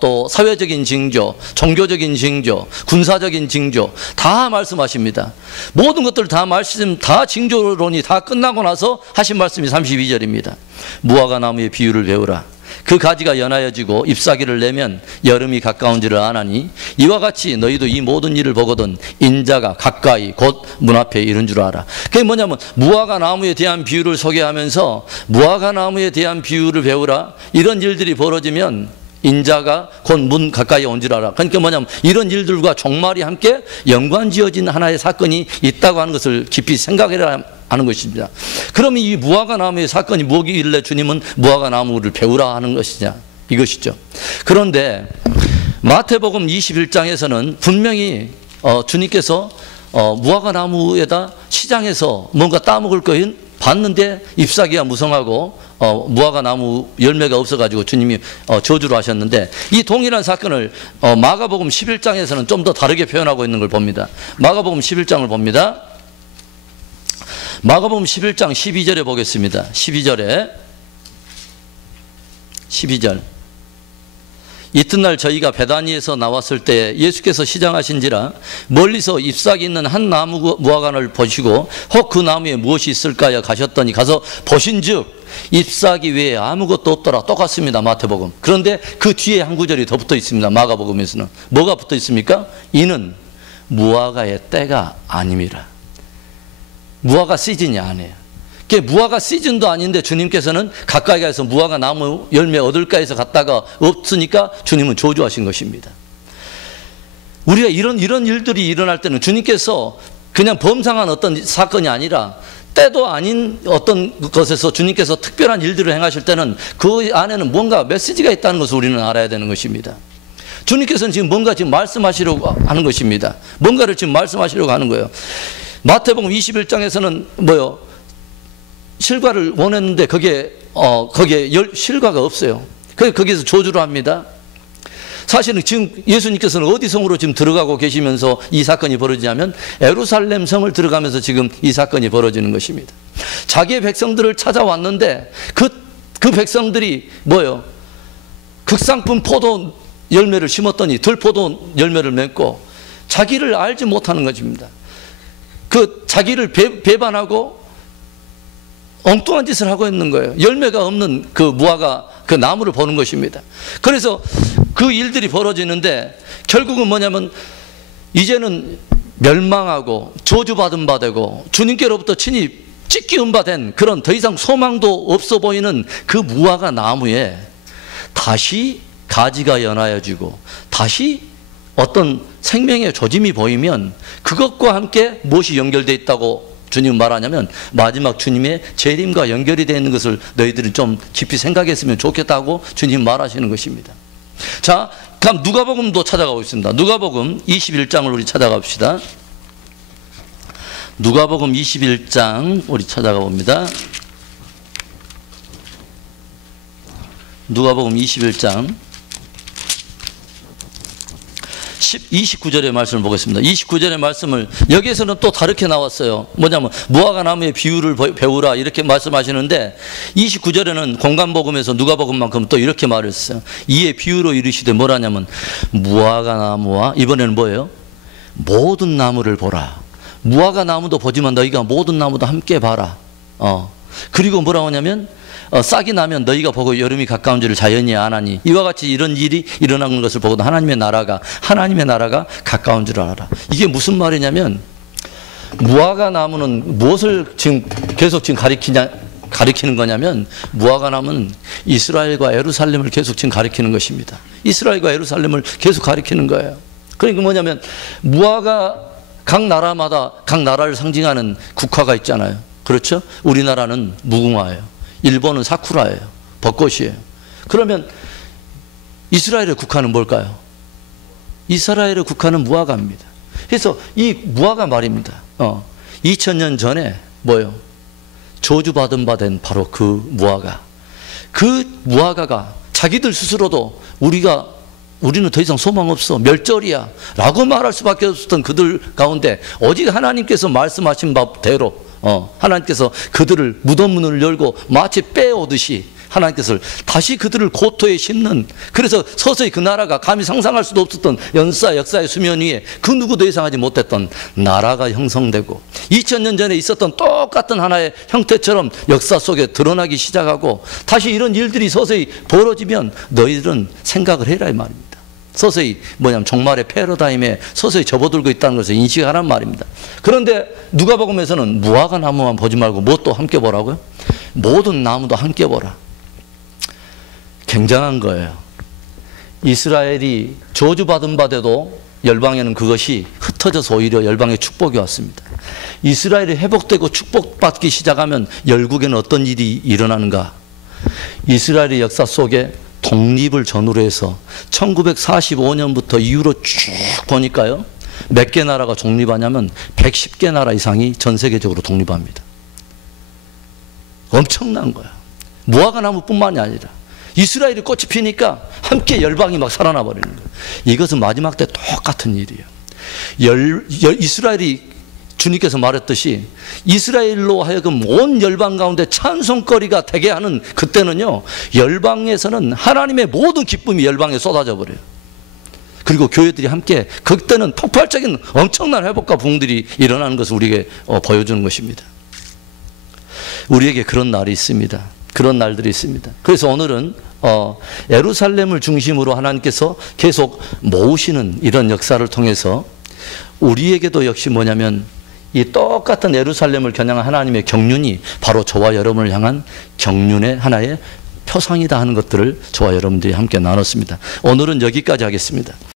또 사회적인 징조, 종교적인 징조, 군사적인 징조 다 말씀하십니다. 모든 것들 다 말씀, 다 징조론이 다 끝나고 나서 하신 말씀이 32절입니다. 무화과 나무의 비유를 배우라. 그 가지가 연하여지고 잎사귀를 내면 여름이 가까운지를 아나니 이와 같이 너희도 이 모든 일을 보거든 인자가 가까이 곧 문 앞에 이른 줄 알아. 그게 뭐냐면 무화과 나무에 대한 비유를 소개하면서 무화과 나무에 대한 비유를 배우라. 이런 일들이 벌어지면 인자가 곧 문 가까이 온 줄 알아. 그러니까 뭐냐면 이런 일들과 종말이 함께 연관지어진 하나의 사건이 있다고 하는 것을 깊이 생각해야 하는 것입니다. 그러면 이 무화과 나무의 사건이 뭐길래 주님은 무화과 나무를 배우라 하는 것이냐, 이것이죠. 그런데 마태복음 21장에서는 분명히 주님께서 무화과 나무에다 시장에서 뭔가 따먹을 거 봤는데 잎사귀가 무성하고 무화과 나무 열매가 없어가지고 주님이 저주를 하셨는데 이 동일한 사건을 마가복음 11장에서는 좀 더 다르게 표현하고 있는 걸 봅니다. 마가복음 11장을 봅니다. 마가복음 11장 12절에 보겠습니다. 12절 이튿날 저희가 베다니에서 나왔을 때 예수께서 시장하신지라 멀리서 잎사귀 있는 한 나무 무화과를 보시고 혹 그 나무에 무엇이 있을까요 가셨더니 가서 보신즉 잎사귀 외에 아무것도 없더라. 똑같습니다. 마태복음. 그런데 그 뒤에 한 구절이 더 붙어 있습니다. 마가복음에서는 뭐가 붙어 있습니까? 이는 무화과의 때가 아님이라. 무화과 시즌이 아니에요. 무화과 시즌도 아닌데 주님께서는 가까이 가서 무화과 나무 열매 얻을까 해서 갔다가 없으니까 주님은 저주하신 것입니다. 우리가 이런 일들이 일어날 때는 주님께서 그냥 범상한 어떤 사건이 아니라 때도 아닌 어떤 것에서 주님께서 특별한 일들을 행하실 때는 그 안에는 뭔가 메시지가 있다는 것을 우리는 알아야 되는 것입니다. 주님께서는 지금 뭔가 지금 말씀하시려고 하는 것입니다. 뭔가를 지금 말씀하시려고 하는 거예요. 마태복음 21장에서는 뭐요? 실과를 원했는데 거기에 실과가 없어요. 거기에서 저주를 합니다. 사실은 지금 예수님께서는 어디 성으로 지금 들어가고 계시면서 이 사건이 벌어지냐면 예루살렘 성을 들어가면서 지금 이 사건이 벌어지는 것입니다. 자기의 백성들을 찾아왔는데 그 백성들이 뭐요? 극상품 포도 열매를 심었더니 들포도 열매를 맺고 자기를 알지 못하는 것입니다. 자기를 배반하고 엉뚱한 짓을 하고 있는 거예요. 열매가 없는 그 무화과 그 나무를 보는 것입니다. 그래서 그 일들이 벌어지는데 결국은 뭐냐면 이제는 멸망하고 저주받은 바 되고 주님께로부터 친히 찢기운 바 된 그런 더 이상 소망도 없어 보이는 그 무화과 나무에 다시 가지가 연하여지고 다시 어떤 생명의 조짐이 보이면 그것과 함께 무엇이 연결되어 있다고 주님은 말하냐면 마지막 주님의 재림과 연결이 되어 있는 것을 너희들은 좀 깊이 생각했으면 좋겠다고 주님 말하시는 것입니다. 자, 그럼 누가복음도 찾아가고 있습니다. 누가복음 21장을 우리 찾아갑시다. 누가복음 21장 우리 찾아가 봅니다. 누가복음 21장 29절의 말씀을 보겠습니다. 29절의 말씀을 여기에서는 또 다르게 나왔어요. 뭐냐면 무화과 나무의 비유를 배우라 이렇게 말씀하시는데 29절에는 공간복음에서 누가복음만큼 또 이렇게 말했어요. 이에 비유로 이르시되 뭐라냐면 무화과 나무와 이번에는 뭐예요? 모든 나무를 보라. 무화과 나무도 보지만 너희가 모든 나무도 함께 봐라. 그리고 뭐라고 하냐면 싹이 나면 너희가 보고 여름이 가까운 줄을 자연히 아나니 이와 같이 이런 일이 일어나는 것을 보고도 하나님의 나라가 가까운 줄 알아라. 이게 무슨 말이냐면 무화과 나무는 무엇을 지금 계속 지금 가리키는 거냐면 무화과 나무는 이스라엘과 예루살렘을 계속 지금 가리키는 것입니다. 이스라엘과 예루살렘을 계속 가리키는 거예요. 그러니까 뭐냐면 무화과 각 나라마다 각 나라를 상징하는 국화가 있잖아요. 그렇죠? 우리나라는 무궁화예요. 일본은 사쿠라예요. 벚꽃이에요. 그러면 이스라엘의 국화는 뭘까요? 이스라엘의 국화는 무화과입니다. 그래서 이 무화과 말입니다. 2000년 전에 뭐예요? 저주받은 바 된 바로 그 무화과. 그 무화과가 자기들 스스로도 우리는 더 이상 소망 없어. 멸절이야. 라고 말할 수밖에 없었던 그들 가운데 오직 하나님께서 말씀하신 바대로 하나님께서 그들을 무덤 문을 열고 마치 빼오듯이 하나님께서 다시 그들을 고토에 심는, 그래서 서서히 그 나라가 감히 상상할 수도 없었던 역사의 수면 위에 그 누구도 예상하지 못했던 나라가 형성되고 2000년 전에 있었던 똑같은 하나의 형태처럼 역사 속에 드러나기 시작하고 다시 이런 일들이 서서히 벌어지면 너희들은 생각을 해라 이 말입니다. 서서히 뭐냐면 종말의 패러다임에 서서히 접어들고 있다는 것을 인식하란 말입니다. 그런데 누가복음에서는 무화과 나무만 보지 말고 무엇도 함께 보라고요? 모든 나무도 함께 보라. 굉장한 거예요. 이스라엘이 저주받은 바돼도 열방에는 그것이 흩어져서 오히려 열방의 축복이 왔습니다. 이스라엘이 회복되고 축복받기 시작하면 열국에는 어떤 일이 일어나는가? 이스라엘의 역사 속에 독립을 전후로 해서 1945년부터 이후로 쭉 보니까요, 몇 개 나라가 독립하냐면 110개 나라 이상이 전 세계적으로 독립합니다. 엄청난 거야. 무화과 나무뿐만이 아니라 이스라엘이 꽃이 피니까 함께 열방이 막 살아나 버리는 거예요. 이것은 마지막 때 똑같은 일이에요. 이스라엘이 주님께서 말했듯이 이스라엘로 하여금 온 열방 가운데 찬송거리가 되게 하는 그때는요, 열방에서는 하나님의 모든 기쁨이 열방에 쏟아져 버려요. 그리고 교회들이 함께 그때는 폭발적인 엄청난 회복과 부흥들이 일어나는 것을 우리에게 보여주는 것입니다. 우리에게 그런 날이 있습니다. 그런 날들이 있습니다. 그래서 오늘은 예루살렘을 중심으로 하나님께서 계속 모으시는 이런 역사를 통해서 우리에게도 역시 뭐냐면 이 똑같은 예루살렘을 겨냥한 하나님의 경륜이 바로 저와 여러분을 향한 경륜의 하나의 표상이다 하는 것들을 저와 여러분들이 함께 나눴습니다. 오늘은 여기까지 하겠습니다.